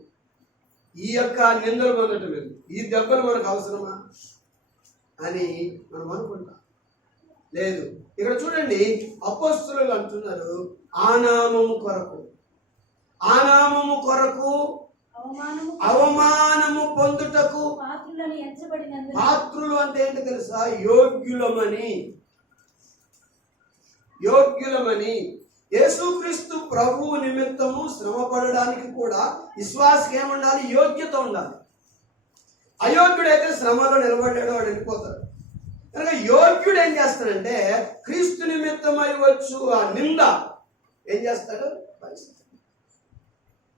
ఈ యొక్క నిందలు పొందటం ఎందుకు? ఈ దెబ్బలు మనకు అవసరమా అని మనం అనుకుంటాం. లేదు. ఇక్కడ చూడండి, అపోస్తలులు అంటున్నారు ఆ నామము కొరకు అవమానము పొందుటకు పాత్రులు అంటే ఏంటి తెలుసా? యోగ్యులమని యేసుక్రీస్తు ప్రభువు నిమిత్తము శ్రమ పడడానికి కూడా విశ్వాసకి ఏముండాలి? యోగ్యత ఉండాలి. అయోగ్యుడైతే శ్రమలో నిలబడ్డాడు, వాడు వెళ్ళిపోతాడు. కనుక యోగ్యుడు ఏం చేస్తాడంటే క్రీస్తు నిమిత్తమై వచ్చు ఆ నింద ఏం చేస్తాడు?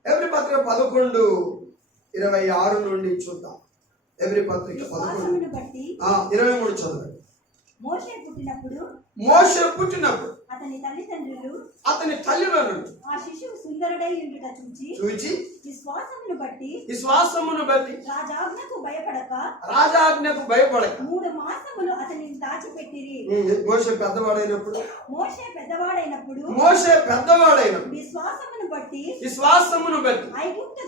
ఎబ్రీ పత్రిక 11:26 నుండి చూద్దాం. ఎబ్రీ పత్రిక 11:23 చదవండి. మోషే పుట్టినప్పుడు అతని తల్లిదండ్రులు ఆ శిశువు సుందరుడై ఉండుట చూచి విశ్వాసమును బట్టి రాజాజ్ఞకు భయపడక 3 మాసములు అతనిని దాచిపెట్టిరి. మోషే పెద్దవాడైనప్పుడు విశ్వాసమును బట్టి ఐగుప్తు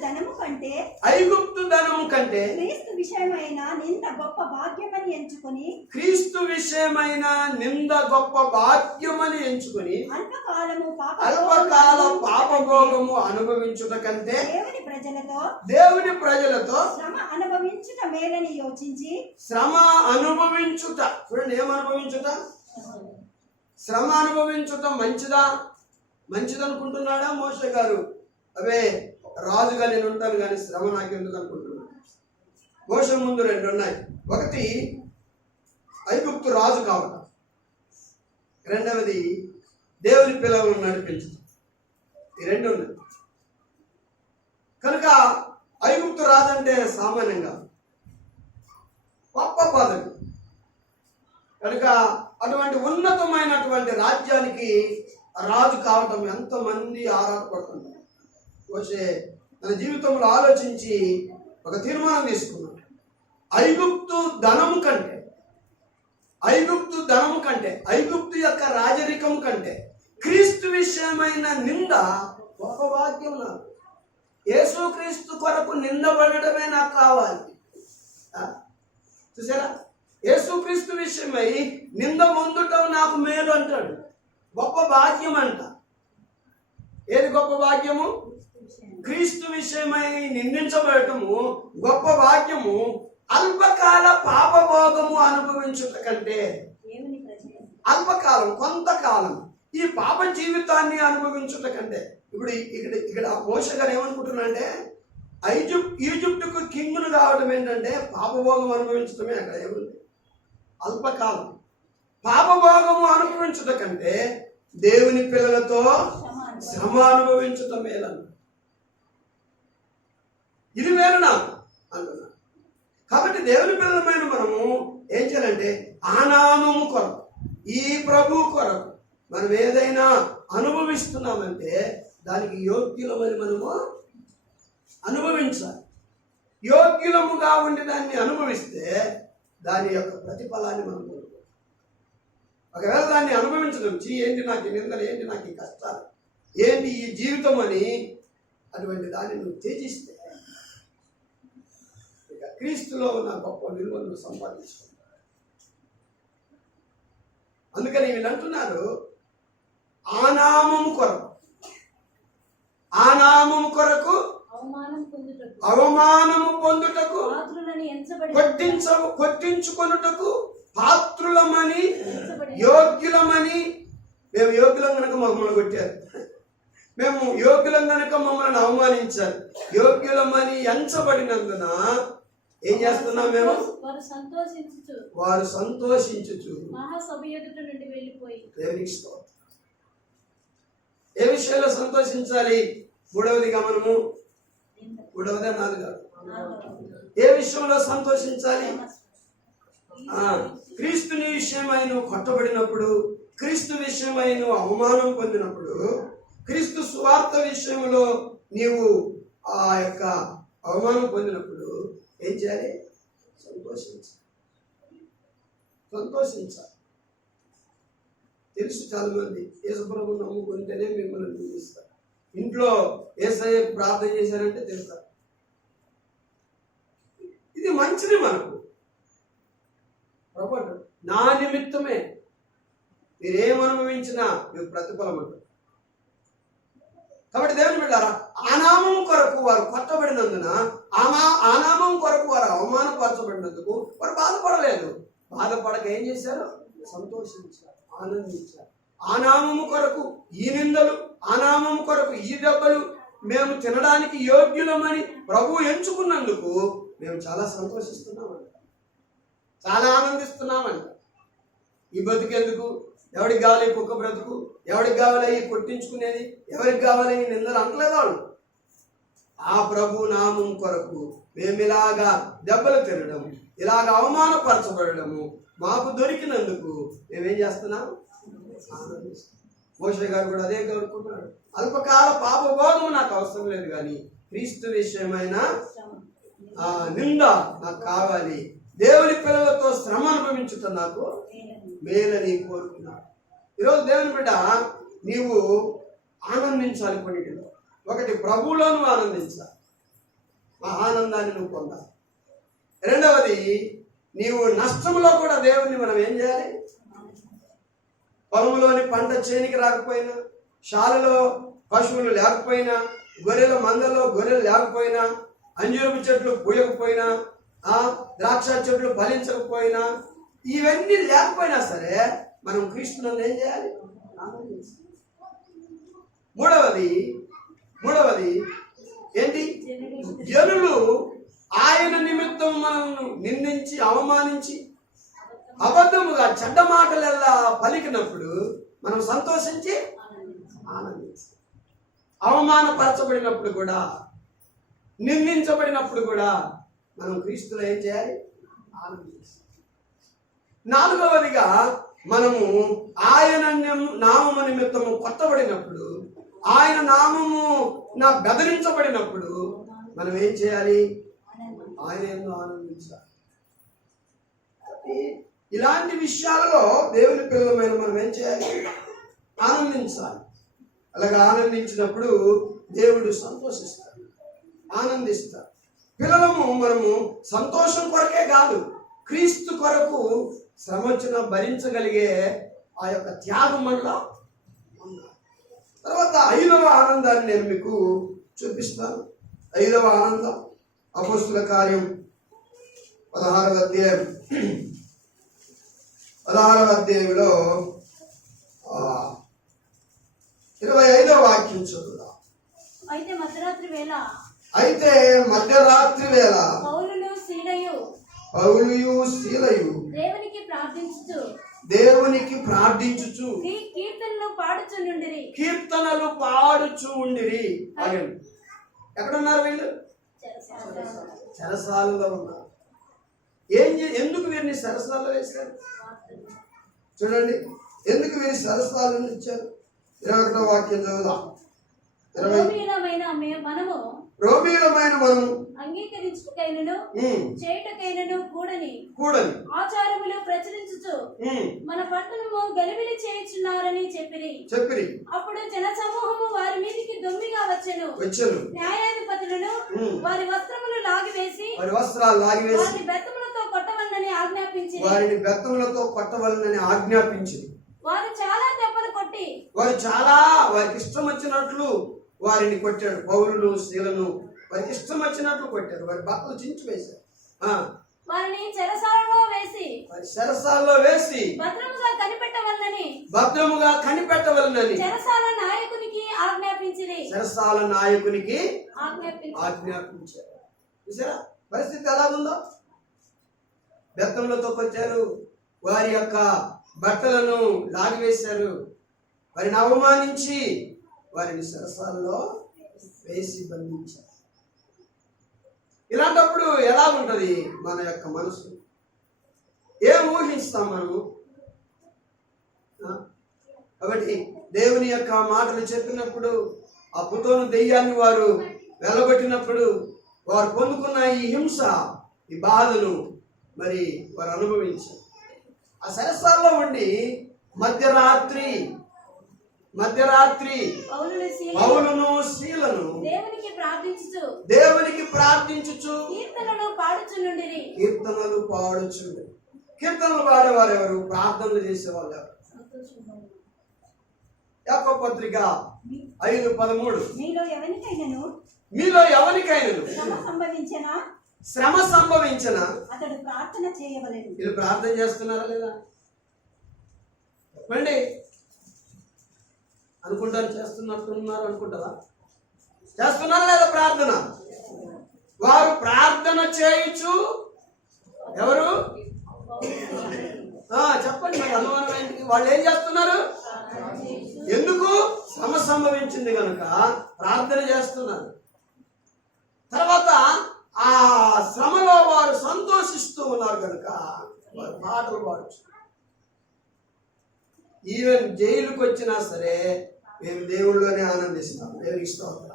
ధనము కంటే క్రీస్తు విషయమైన నింద గొప్ప భాగ్యమని అల్పకాల పాపభోగము అనుభవించుట కంటే దేవుని ప్రజలతో శ్రమ అనుభవించుట మేలని యోచించి చూడండి, శ్రమ అనుభవించుట మంచిదనుకుంటున్నాడా మోషే గారు? అవే రాజుగా నేను ఉంటాను కానీ శ్రమ నాకెందుకు అనుకుంటున్నాను? మోషే ముందు 2 ఉన్నాయి. ఒకటి ఐగుప్తు రాజు కావటం, రెండవది దేవుని పిల్లలను నడిపించడం. ఈ 2 ఉన్నాయి. కనుక ఐగుప్తు రాజు అంటే సామాన్యంగా గొప్ప పదవి. కనుక అటువంటి ఉన్నతమైనటువంటి రాజ్యానికి రాజు కావటం ఎంతమంది ఆరాటపడుతున్నారు. మోషే తన జీవితంలో ఆలోచించి ఒక తీర్మానం తీసుకున్నాడు. ఐగుప్తు ధనము కంటే ఐగుప్తు యొక్క రాజరికం కంటే క్రీస్తు విషయమైన నింద గొప్ప భాగ్యం నాకు. యేసుక్రీస్తు కొరకు నిందపడడమే నాకు కావాలి. చూసారా? యేసుక్రీస్తు విషయమై నింద పొందుటం నాకు మేలు అంటాడు. గొప్ప భాగ్యం అంట. ఏది గొప్ప భాగ్యము? క్రీస్తు విషయమై నిందించబడటము గొప్ప భాగ్యము. అల్పకాల పాపభోగము అనుభవించుట కంటే, అల్పకాలం కొంతకాలం ఈ పాప జీవితాన్ని అనుభవించుట కంటే, ఇప్పుడు ఇక్కడ మోషే గారు ఏమనుకుంటున్నారంటే ఈజిప్టుకు కింగును కావడం ఏంటంటే పాపభోగం అనుభవించడమే. అక్కడ ఏముంది? అల్పకాలం పాపభోగము అనుభవించుట కంటే దేవుని పిల్లలతో శ్రమ అనుభవించటం మేలను, ఇది మేలు నాకు అంటున్నా. కాబట్టి దేవుని పిల్లలమైన మనము ఏం చేయాలంటే ఆ నామము కొరకు, ఈ ప్రభు కొరకు మనం ఏదైనా అనుభవిస్తున్నామంటే దానికి యోగ్యులమని మనము అనుభవించాలి. యోగ్యులముగా ఉండి దాన్ని అనుభవిస్తే దాని యొక్క ప్రతిఫలాన్ని మనం పొందుతాం. ఒకవేళ దాన్ని అనుభవించడం ఏంటి నాకు ఈ నిందలు, ఏంటి నాకు ఈ కష్టాలు, ఏంటి ఈ జీవితం అని అటువంటి దాన్ని నువ్వు త్యజిస్తే ఇక క్రీస్తులో ఉన్న గొప్ప విలువను సంపాదించుకుంటావు. అందుకని వీళ్ళు అంటున్నారు ఆ నామము కొరకు, ఆ నామము కొరకు అవమానము పొందుటకు, కొట్టించుకొనుటకు పాత్రులమని, యోగ్యులమని. మేము యోగ్యులం కనుక మమ్మల్ని కొట్టారు, మేము యోగ్యులం కనుక మమ్మల్ని అవమానించారు. యోగ్యులమని ఎంచబడినందున ఏం చేస్తున్నాం మేము? వారు సంతోషించుచు దేవునికి స్తోత్రం. ఏ విషయంలో సంతోషించాలి? మూడవదిగా మనము, మూడవదే నాలుగు, ఏ విషయంలో సంతోషించాలి? క్రీస్తుని విషయమై నువ్వు కొట్టబడినప్పుడు, క్రీస్తు విషయమై నువ్వు అవమానం పొందినప్పుడు, క్రీస్తు సువార్త విషయంలో నీవు ఆ యొక్క అవమానం పొందినప్పుడు ఏం చేయాలి? సంతోషించాలి. సంతోషించాలి. తెలుసు చాలా మంది యేసుప్రభు నమ్ముకుంటేనే మిమ్మల్ని నిందిస్తారు. ఇంట్లో యేసయ్య ప్రార్థన చేశారంటే తెలుస్తారు. ఇది మంచిది మనకు. ప్రభు నా నిమిత్తమే మీరేం అనుభవించినా మీకు ప్రతిఫలం ఉంటుంది. కాబట్టి దేవుని బిడ్డారా, ఆ నామం కొరకు వారు కొట్టబడినందున, ఆ నామం కొరకు వారు అవమానపరచబడినందుకు వారు బాధపడలేదు. బాధపడక ఏం చేశారు? సంతోషించారు, ఆనందించారు. ఆ నామము కొరకు ఈ నిందలు, ఆ నామము కొరకు ఈ దెబ్బలు మేము తినడానికి యోగ్యులమని ప్రభు ఎంచుకున్నందుకు మేము చాలా సంతోషిస్తున్నామంట, చాలా ఆనందిస్తున్నామంట. ఈ బతుకెందుకు? ఎవరికి కావాలి కుక్క బ్రతుకు? ఎవరికి కావాలి ఈ కొట్టించుకునేది? ఎవరికి కావాలి ఈ నిందలు? అంటలేదు వాళ్ళు. ఆ ప్రభు నామం కొరకు మేము ఇలాగా దెబ్బలు తినడం, ఇలాగ అవమానపరచబడము మాకు దొరికినందుకు మేమేం చేస్తున్నాం? ఆనందిస్తున్నాం. మోషే గారు కూడా అదే కోరుకుంటున్నాడు. అల్పకాల పాపభోగము నాకు అవసరం లేదు, కానీ క్రీస్తు విషయమైన నింద నాకు కావాలి. దేవుని పిల్లలతో శ్రమ అనుభవించుట నాకు మేలని కోరుకున్నాడు. ఈరోజు దేవుని బిడ్డ, నీవు ఆనందించాలి. కొన్నిటిలో ఒకటి ప్రభువులో నువ్వు ఆనందించాలి, ఆ ఆనందాన్ని నువ్వు పొందాలి. రెండవది, నీవు నష్టంలో కూడా దేవుణ్ణి మనం ఏం చేయాలి? పొలంలోని పంట చేనికి రాకపోయినా, శాలలో పశువులు లేకపోయినా, గొర్రెల మందలో గొర్రెలు లేకపోయినా, అంజూరపు చెట్లు పూయకపోయినా, ద్రాక్ష చెట్లు ఫలించకపోయినా, ఇవన్నీ లేకపోయినా సరే మనం క్రీస్తునందు ఏం చేయాలి? మూడవది ఏంటి? జనులు ఆయన నిమిత్తం మనల్ని నిందించి అవమానించి అబద్ధముగా చెడ్డ మాటలెల్లా పలికినప్పుడు మనం సంతోషించి ఆనందించాలి. అవమానపరచబడినప్పుడు కూడా, నిందించబడినప్పుడు కూడా మనం క్రీస్తులో ఏం చేయాలి? ఆనందించాలి. నాలుగవదిగా, మనము ఆయన నామము నిమిత్తము కొట్టబడినప్పుడు, ఆయన నామము నా బెదిరించబడినప్పుడు మనం ఏం చేయాలి? ఆయన యందు ఆనందించాలి. ఇలాంటి విషయాలలో దేవుని పిల్లలమైన మనం ఏం చేయాలి? ఆనందించాలి. అలాగా ఆనందించినప్పుడు దేవుడు సంతోషిస్తాడు, ఆనందిస్తాడు. పిల్లలము మనము సంతోషం కొరకే కాదు, క్రీస్తు కొరకు శ్రమ వచ్చిన భరించగలిగే ఆ యొక్క త్యాగం మనలో ఉండాలి. తర్వాత 5వ ఆనందాన్ని నేను మీకు చూపిస్తాను. 5వ ఆనందం అపోస్తుల కార్యం 16వ అధ్యాయం 16వ అధ్యాయంలో 25వ వాక్యం చదువుదాం. అయితే మధ్యరాత్రి వేళ పౌలును శీలయు దేవునికి ప్రార్థించుచు కీర్తనలు పాడుచు ఉండిరి. ఎక్కడున్నారు వీళ్ళు? చెరసాలలో ఉన్నారు. ఎందుకు వీరిని సరసాలలో వేశారు చూడండి. ఎందుకు వీరి సరసాలను ఇచ్చారు? 21వ వాక్యం చదువుదాం. రోమీయులమైన మనము అంగీకరించుటకైనను చేయుటకైనను కూడని ఆచారములు ప్రచురించుచు మన పట్టణము గలిబిలి చేయుచున్నారని చెప్పిరి. అప్పుడు జన సమూహము వారి మీదికి దొమ్మిగా వచ్చెను. న్యాయాధిపతులను వారి వస్త్రములు లాగివేసి వారిని బెత్తములతో కొట్టవలనని ఆజ్ఞాపించి వారు చాలా దెబ్బలు కొట్టి వారికి ఇష్టం వచ్చినట్లు వారిని కొట్టాడు. పౌలును శీలను వారికి ఇష్టం వచ్చినట్లు కొట్టారు. వారి బట్టలు చించి వేశారు. వారిని చెరసాలలో వేసి భద్రముగా కనిపెట్టవలనని చెరసాల నాయకునికి ఆజ్ఞాపించారు. చూసారా పరిస్థితి ఎలా ఉందో? బెత్తంలతో కొట్టారు. వారి యొక్క బట్టలను లాగివేశారు. వారిని అవమానించి వారిని సరసాలలో వేసి బంధించారు. ఇలాంటప్పుడు ఎలా ఉంటది మన యొక్క మనసు? ఏం ఊహిస్తాం మనము? కాబట్టి దేవుని యొక్క మాటలు చెప్పినప్పుడు ఆ పుతోను దెయ్యాన్ని వారు వెళ్ళగొట్టినప్పుడు వారు పొందుకున్న ఈ హింస, ఈ బాధను మరి వారు అనుభవించారు. ఆ సరసాల్లో ఉండి మధ్యరాత్రి పౌలును శీలను దేవునికి ప్రార్థించుచు కీర్తనలు పాడుచుండి. కీర్తనలు పాడేవారు ఎవరు? ప్రార్థనలు చేసేవాళ్ళు ఎవరు? యాకోబు పత్రిక 5:13 మీలో ఎవరికైనను శ్రమ సంభవించిన అతడు ప్రార్థన చేయవలెను. వీళ్ళు ప్రార్థన చేస్తున్నారా లేదా? చెప్పండి. అనుకుంటారు చేస్తున్నట్టున్నారు. అనుకుంటారా? చేస్తున్నారా లేదా ప్రార్థన? వారు ప్రార్థన చేయించు ఎవరు? చెప్పండి. మరి అనుమానమైంది. వాళ్ళు ఏం చేస్తున్నారు? ఎందుకు? శ్రమ సంభవించింది కనుక ప్రార్థన చేస్తున్నారు. తర్వాత ఆ శ్రమలో వారు సంతోషిస్తూ ఉన్నారు కనుక వారు పాటలు పాడచ్చు. ఈవెన్ జైలుకి వచ్చినా సరే మేము దేవుళ్ళలోనే ఆనందిస్తాం. దేవునికి స్తోత్రం.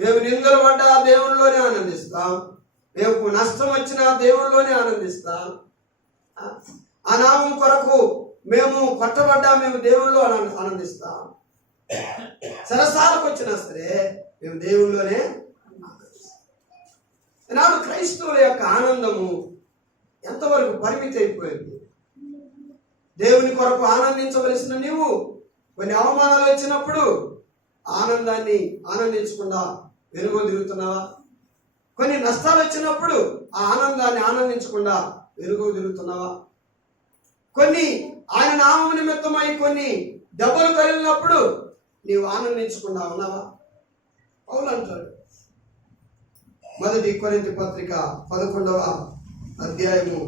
మేము నిందలు పడ్డా దేవుళ్ళలోనే ఆనందిస్తాం. మేము నష్టం వచ్చినా దేవుళ్ళలోనే ఆనందిస్తాం. ఆ నామం కొరకు మేము కొట్టబడ్డా మేము దేవుళ్ళలో ఆనందిస్తాం. సరసాలకు వచ్చినా సరే మేము దేవుళ్ళలోనే ఆనందిస్తాం. ఈనాడు క్రైస్తవుల యొక్క ఆనందము ఎంతవరకు పరిమితి అయిపోయింది? దేవుని కొరకు ఆనందించవలసిన నీవు కొన్ని అవమానాలు వచ్చినప్పుడు ఆనందాన్ని ఆనందించకుండా వెనుగో తిరుగుతున్నావా? కొన్ని నష్టాలు వచ్చినప్పుడు ఆ ఆనందాన్ని ఆనందించకుండా వెనుగో తిరుగుతున్నావా? కొన్ని ఆయన నామం నిమిత్తమై కొన్ని దెబ్బలు కలిగినప్పుడు నీవు ఆనందించకుండా ఉన్నావా? పౌలు అంటాడు 1 కొరింథీ పత్రిక 11వ అధ్యాయము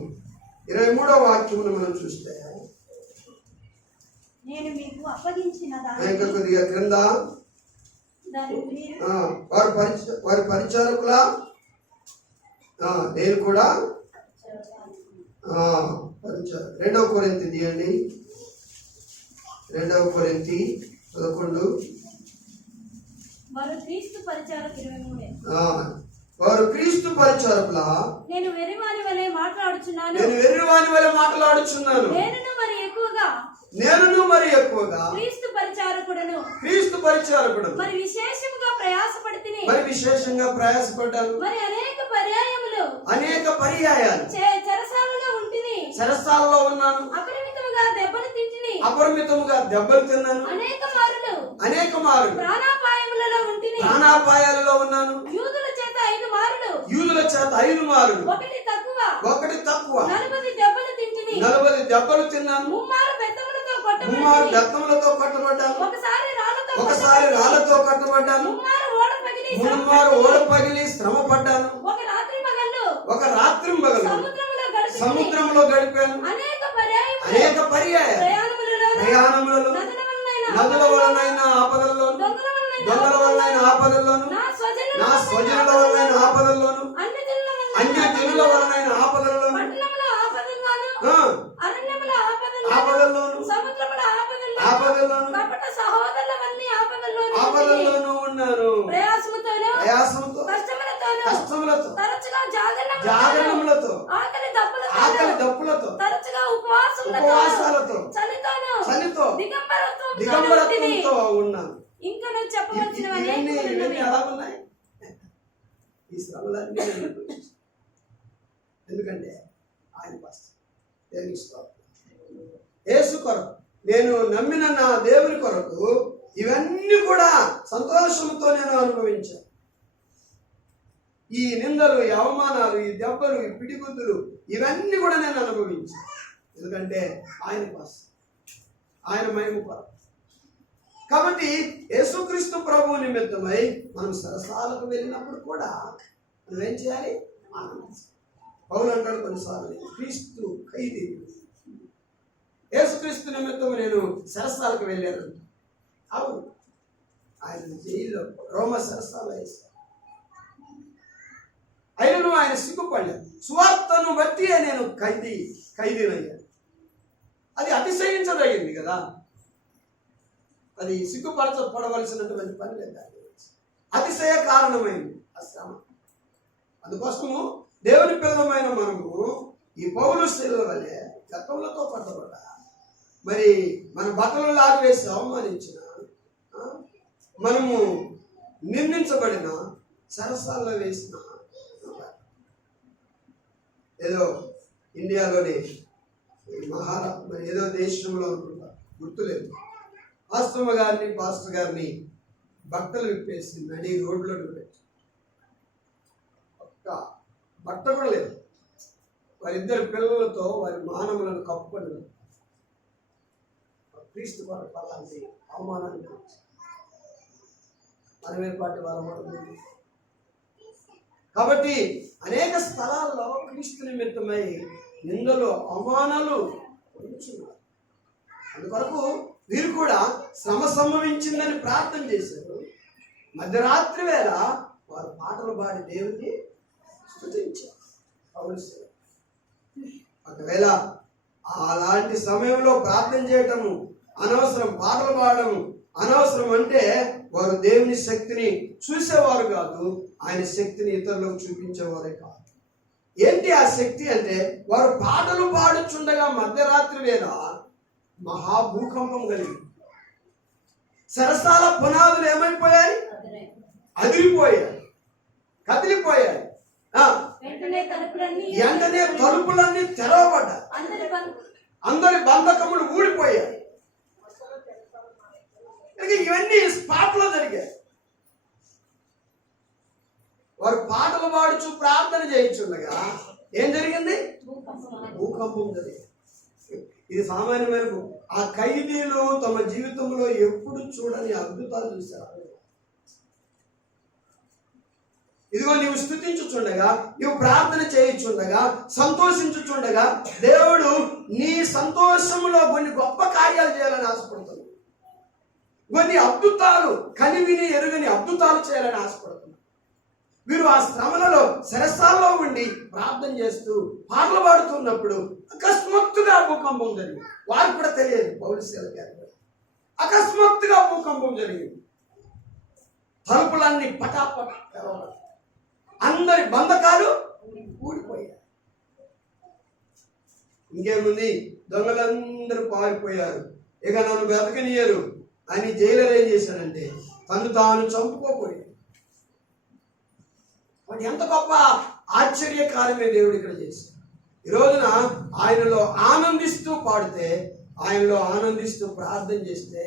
23వ వాక్యమును మనం చూస్తే, నేను మీకు అప్పగించిన కొద్దిగా క్రింద వారి పరిచారకులా నేను కూడా 2వ కొరింథీ తీయండి. 2వ కొరింథీ 11 వారు క్రీస్తు పరిచారకులా నేను వెర్రివాని వలె మాట్లాడుచున్నాను. నేనును మరి ఎక్కువగా క్రీస్తు పరిచారకుడను మరి విశేషంగా ప్రయాసపడ్డాను. మరి అనేక పర్యాయాలు చెరసాలలో ఉన్నాను. అపరిమితముగా దెబ్బలు తింటిని. అపరిమితముగా దెబ్బలు తిన్నాను, అనేక మారులు అనేక మారు ప్రాణాపాయములలో ఉంటిని. ప్రాణాపాయాలలో ఉన్నాను, యూదుల చేత 5 మారులు యూదుల చేత 5 మారులు ఒకటి తక్కువ ఒకటి తక్కువ 40 దెబ్బలు తింటిని. 40 దెబ్బలు తిన్నాను, ముమ్మారు బెత్తములతో ముమ్మారు కొట్టబడి బెత్తములతో కట్టబడ్డాను, ఒకసారి రాళ్లతో ఒకసారి రాళ్లతో కట్టబడ్డాను, ముమ్మారు ఓడ పగిలి ముమ్మారు ఓడ పగిలి శ్రమ పడ్డాను, ఒక రాత్రి పగళ్ళు ఒక రాత్రి పగలు సముద్రంలో గడిపాను, అనేక పర్యాయములు అనేక పర్యాయాలు ప్రయాణములలో నదుల వలనైన ఆపదల్లోను, దొంగల వలనైన ఆపదల్లోను, నా స్వజనుల వలనైన ఆపదల్లోను, అన్య జనుల వలనైన ఆపదల్లోను, ఆపదల్లోను, ఆపదల్లోను, ఆపదల్లోను ఉన్నాను. ప్రయాసముతో కష్టములతో జాగరణములతో ఆకలి ఆకలి దప్పులతో తరచుగా ఉపవాసాలతో చలితో దిగంబరత్వంతో ఉన్నాను. ఇంకా నేను చెప్పవలసినవి ఇవన్నీ అనేకములు ఇవన్నీ ఉన్నవి. ఎలా ఉన్నాయి? ఈ శ్రమలన్నీ నేను అనుభవించాను. ఎందుకంటే ఆయన కోసం దేవునికి స్తోత్రం. యేసు కొరకు నేను నమ్మిన నా దేవుని కొరకు ఇవన్నీ కూడా సంతోషంతో నేను అనుభవించాను. ఈ నిందలు, ఈ అవమానాలు, ఈ దెబ్బలు, ఈ పిడిగుద్దులు ఇవన్నీ కూడా నేను అనుభవించాను. ఎందుకంటే ఆయన కోసం, ఆయన మహిమ కొరకు. కాబట్టి యేసుక్రీస్తు ప్రభువు నిమిత్తమై మనం సరసాలకు వెళ్ళినప్పుడు కూడా నువ్వేం చేయాలి? ఆనందించాలి. పౌలు అంటాడు కొన్నిసార్లు, క్రీస్తు ఖైదీ, యేసుక్రీస్తు నిమిత్తం నేను సరసాలకు వెళ్ళాను. అవును, ఆయన జైల్లో రోమ సరసాలు వేశారు. అయినను ఆయన సిగ్గుపడలేదు. సువార్తను బట్టి నేను ఖైదీనయ్యాను. అది అతిశయించదగింది కదా, అది సిగ్గుపడవలసినటువంటి పని లేదు. అతిశయ కారణమైంది ఆ శ్రమ. అందుకోసము దేవుని పిల్లలమైన మనము ఈ పౌలు శీల వలె గతంలతో పట్టబడ్డ, మరి మన బట్టలు లాగివేసి అవమానించిన, మనము నిందించబడిన, సరసాల్లో వేసిన, ఏదో ఇండియాలోని మరి ఏదో దేశంలో అనుకుంటా, గుర్తులేదు, ఆశ్రమ గారిని పాస్టర్ గారిని బట్టలు విప్పేసి నడి రోడ్లో పెట్టి, ఒక్క బట్ట కూడా లేదు, వారిద్దరు పిల్లలతో వారి మానవులను కప్పుకొని క్రీస్తు కొరకు అలాంటి అవమానాన్ని మనమేపాటి వాళ్ళ. కాబట్టి అనేక స్థలాల్లో క్రీస్తు నిమిత్తమై నిందలు, అవమానాలు పొందుతున్నారు. అందుకొరకు వీరు కూడా శ్రమ సంభవించిందని ప్రార్థన చేశారు. మధ్యరాత్రి వేళ వారు పాటలు పాడి దేవుని స్తుతించారు. ఒకవేళ అలాంటి సమయంలో ప్రార్థన చేయటము అనవసరం, పాటలు పాడటము అనవసరం అంటే వారు దేవుని శక్తిని చూసేవారు కాదు, ఆయన శక్తిని ఇతరులకు చూపించేవారే కాదు. ఏంటి ఆ శక్తి అంటే, వారు పాటలు పాడుచుండగా మధ్యరాత్రి వేళ మహాభూకంపం కలిగింది. సరసాల పునాదులు ఏమైపోయాయి? అదిరిపోయాయి, కదిలిపోయాయి. వెంటనే తలుపులన్నీ తెరవబడ్డాయి, అందరి బంధకములు ఊడిపోయాయి. ఇవన్నీ స్పాట్ లో జరిగాయి. వారు పాటలు పాడుచు ప్రార్థన చేయించుండగా ఏం జరిగింది? భూకంపం జరిగింది. ఇది సామాన్యమైన ఆ ఖైదీలు తమ జీవితంలో ఎప్పుడు చూడని అద్భుతాలు చూశారు. ఇదిగో నీవు స్తుతించుచుండగా, నీవు ప్రార్థన చేయించుండగా, సంతోషించుచుండగా దేవుడు నీ సంతోషంలో కొన్ని గొప్ప కార్యాలు చేయాలని ఆశపడుతున్నాడు. కొన్ని అద్భుతాలు, కనివిని ఎరుగని అద్భుతాలు చేయాలని ఆశపడుతున్నారు. వీరు ఆ శ్రమలలో శరసాల్లో ఉండి ప్రార్థన చేస్తూ పాటలు పాడుతున్నప్పుడు అకస్మాత్తుగా భూకంపం జరిగింది. వారు కూడా తెలియదు, పౌలు శీల గారు. అకస్మాత్తుగా భూకంపం జరిగింది. తలుపులన్నీ పటాపట తెరవబడ్డాయి, అందరి బంధకాలు ఊడిపోయాయి. ఇంకేముంది, దొంగలందరూ పారిపోయారు, ఇక నన్ను బ్రతకనియరు అని జైలర్ ఏం చేశాడంటే తను తాను చంపుకోపోయాడు. ఎంత గొప్ప ఆశ్చర్యకారమే దేవుడు ఇక్కడ చేశాడు. ఈ రోజున ఆయనలో ఆనందిస్తూ పాడితే ఆయనలో ఆనందిస్తూ ప్రార్థన చేస్తే,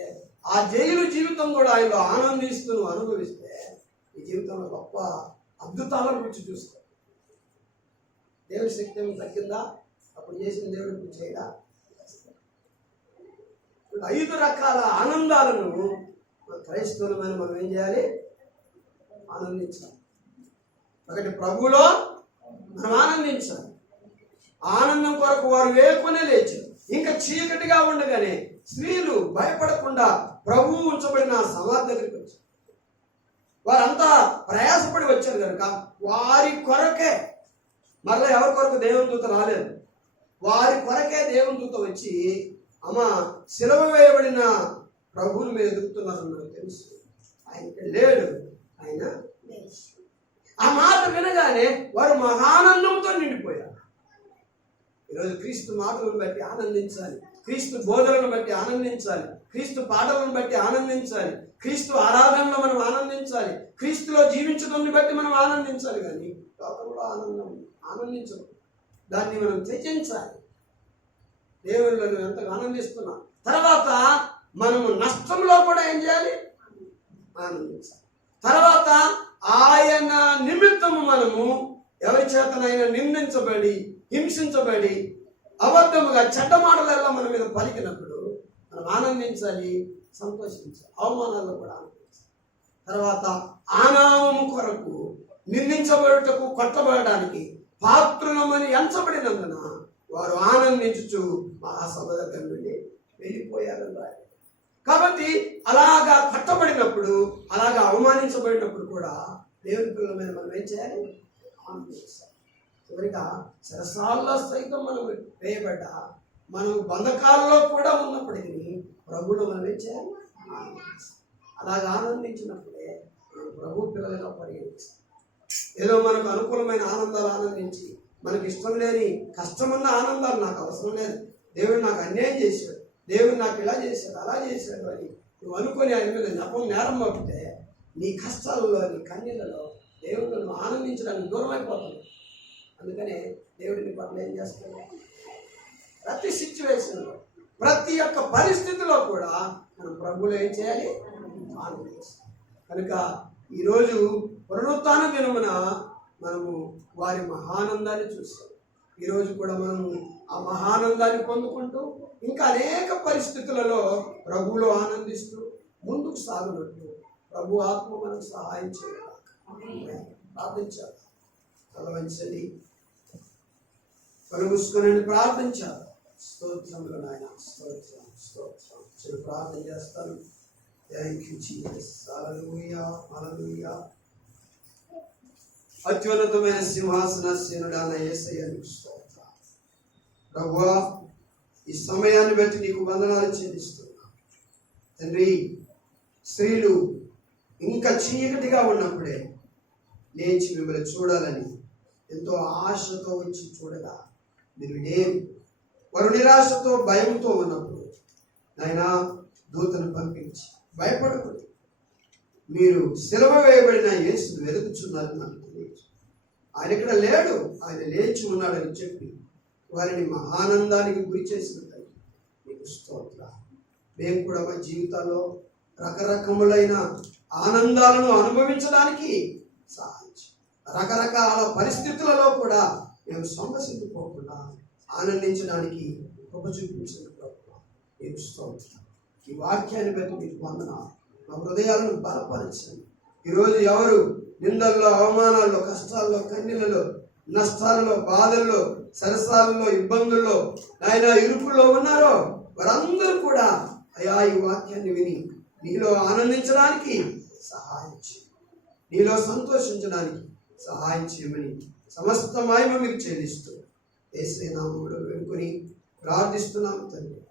ఆ జైలు జీవితం కూడా ఆయనలో ఆనందిస్తూ నువ్వు అనుభవిస్తే ఈ జీవితంలో గొప్ప అద్భుతాలను రుచి చూస్తావు. దేవుని శక్తి ఏమి తగ్గిందా? అప్పుడు చేసిన దేవుడు ఇప్పుడు చేయడా? 5 రకాల ఆనందాలను క్రైస్తవులమైన మనం ఏం చేయాలి? ఆనందించాలి. ఒకటి, ప్రభువులో మనం ఆనందించాలి. ఆనందం కొరకు వారు వేకునే లేచారు. ఇంకా చీకటిగా ఉండగానే స్త్రీలు భయపడకుండా ప్రభువు ఉంచబడిన సమాధి దగ్గరికి వచ్చారు. వారంతా ప్రయాసపడి వచ్చారు కనుక వారి కొరకే, మరలా ఎవరి కొరకు దేవుని దూత రాలేదు, వారి కొరకే దేవుని దూత వచ్చి, అమ్మ సిలువ వేయబడిన ప్రభువుని మీద ఎదుగుతున్నారు నాకు తెలుసు, ఆయన ఇక్కడ లేడు, ఆయన లేచి. ఆ మాట వినగానే వారు మహానందంతో నిండిపోయారు. ఈరోజు క్రీస్తు మాటలను బట్టి ఆనందించాలి, క్రీస్తు బోధనలను బట్టి ఆనందించాలి, క్రీస్తు పాటలను బట్టి ఆనందించాలి, క్రీస్తు ఆరాధనలో మనం ఆనందించాలి, క్రీస్తులో జీవించడం బట్టి మనం ఆనందించాలి. కానీ లోకంలో ఆనందించడం, దాన్ని మనం త్యజించాలి. దేవుళ్ళు నువ్వు ఎంతగా ఆనందిస్తున్నాం. తర్వాత మనము నష్టంలో కూడా ఏం చేయాలి? ఆనందించాలి. తర్వాత ఆయన నిమిత్తము మనము ఎవరి చేతనైనా నిందించబడి, హింసించబడి, అబద్ధముగా చెడ్డ మాటలలో మన మీద పలికినప్పుడు మనం ఆనందించాలి, సంతోషించాలి. అవమానాల్లో కూడా ఆనందించాలి. తర్వాత ఆనామము కొరకు నిందించబడుటకు, కొట్టబడడానికి పాత్రులమని ఎంచబడినందున వారు ఆనందించుచు మహాసభ దగ్గర నుండి వెళ్ళిపోయారని రాయాలి. కాబట్టి అలాగా కట్టబడినప్పుడు, అలాగా అవమానించబడినప్పుడు కూడా దేవుని పిల్లల మీద మనం ఏం చేయాలి? ఆనందించాలి. చివరిగా సరసాల్లో సైతం మనం వేయబడ్డా, మనం బంధకాల్లో కూడా ఉన్నప్పటికీ ప్రభువులో మనం ఏం చేయాలి? ఆనందించాలి. అలాగా ఆనందించినప్పుడే మనం ప్రభు పిల్లలుగా పరిగణించాలి. ఏదో మనకు అనుకూలమైన ఆనందాలు ఆనందించి, మనకి ఇష్టం లేని కష్టమన్న ఆనందాలు నాకు అవసరం లేదు, దేవుడు నాకు అన్యాయం చేశాడు, దేవుడు నాకు ఇలా చేశాడు, అలా చేశాడు అని నువ్వు అనుకొని ఆయన మీద నేరం మోపితే నీ కష్టాలలో, నీ కన్నీళ్ళలో దేవుడు నువ్వు ఆనందించడానికి దూరం అయిపోతుంది. అందుకనే దేవుడిని పట్ల ఏం చేస్తాడు? ప్రతి సిచ్యువేషన్లో, ప్రతి ఒక్క పరిస్థితిలో కూడా మనం ప్రభువులో ఏం చేయాలి? ఆనందించాలి. కనుక ఈరోజు పునరుత్థాన దినమున మనము వారి మహానందాన్ని చూస్తాం. ఈరోజు కూడా మనము ఆ మహానందాన్ని పొందుకుంటూ ఇంకా అనేక పరిస్థితులలో ప్రభువులో ఆనందిస్తూ ముందుకు సాగునట్టు ప్రభు ఆత్మ మనకు సహాయం చేయాలి. ప్రార్థించాలి. తలవంచండి, కలుగుసుకుని ప్రార్థించాలి. స్తోత్రములు నాయన, స్తోత్రం, స్తోత్రం. నేను ప్రార్థన చేస్తాను. Thank you Jesus. Hallelujah, hallelujah. అత్యున్నతమైన సింహాసనాసీనుడైన యేసయ్యకు స్తోత్రం. ప్రభువా, ఈ సమయాన్ని బట్టి నీకు వందనాలు చెల్లిస్తున్నా తండ్రి. స్త్రీలు ఇంకా చీకటిగా ఉన్నప్పుడే లేచి మిమ్మల్ని చూడాలని ఎంతో ఆశతో వచ్చి చూడగా మీరు లేవు. వారు నిరాశతో, భయంతో ఉన్నప్పుడు నాయనా దూతను పంపించి, భయపడకూడదు, మీరు సిలువ వేయబడిన యేసును వెతుకుచున్నారు నాకు తెలియదు, ఆయన ఇక్కడ లేడు, ఆయన లేచి ఉన్నాడని చెప్పి వారిని మహానందానికి గురి చేసినట్టు మీకు స్తోత్రం. మేము కూడా మా జీవితాల్లో రకరకములైన ఆనందాలను అనుభవించడానికి సహాయం, రకరకాల పరిస్థితులలో కూడా మేము సంతసించిపోకుండా ఆనందించడానికి కృప చూపించండి ప్రభువా. మీకు స్తోత్రం. ఈ వాక్యాన్ని బట్టి మీకు వందనాలు. మా హృదయాలను బలపరచండి. ఈరోజు ఎవరు నిందల్లో, అవమానాల్లో, కష్టాల్లో, కన్నీళ్ళలో, నష్టాలలో, బాధల్లో, సరసాలలో, ఇబ్బందుల్లో, ఆయన ఇరుకుల్లో ఉన్నారో వారందరూ కూడా అయా ఈ వాక్యాన్ని విని నీలో ఆనందించడానికి సహాయం చేయండి, నీలో సంతోషించడానికి సహాయం చేయమని సమస్త మహిమ మీకు చెల్లిస్తూ యేసయ్య నామములో వేడుకొని ప్రార్థిస్తున్నాం తండ్రి.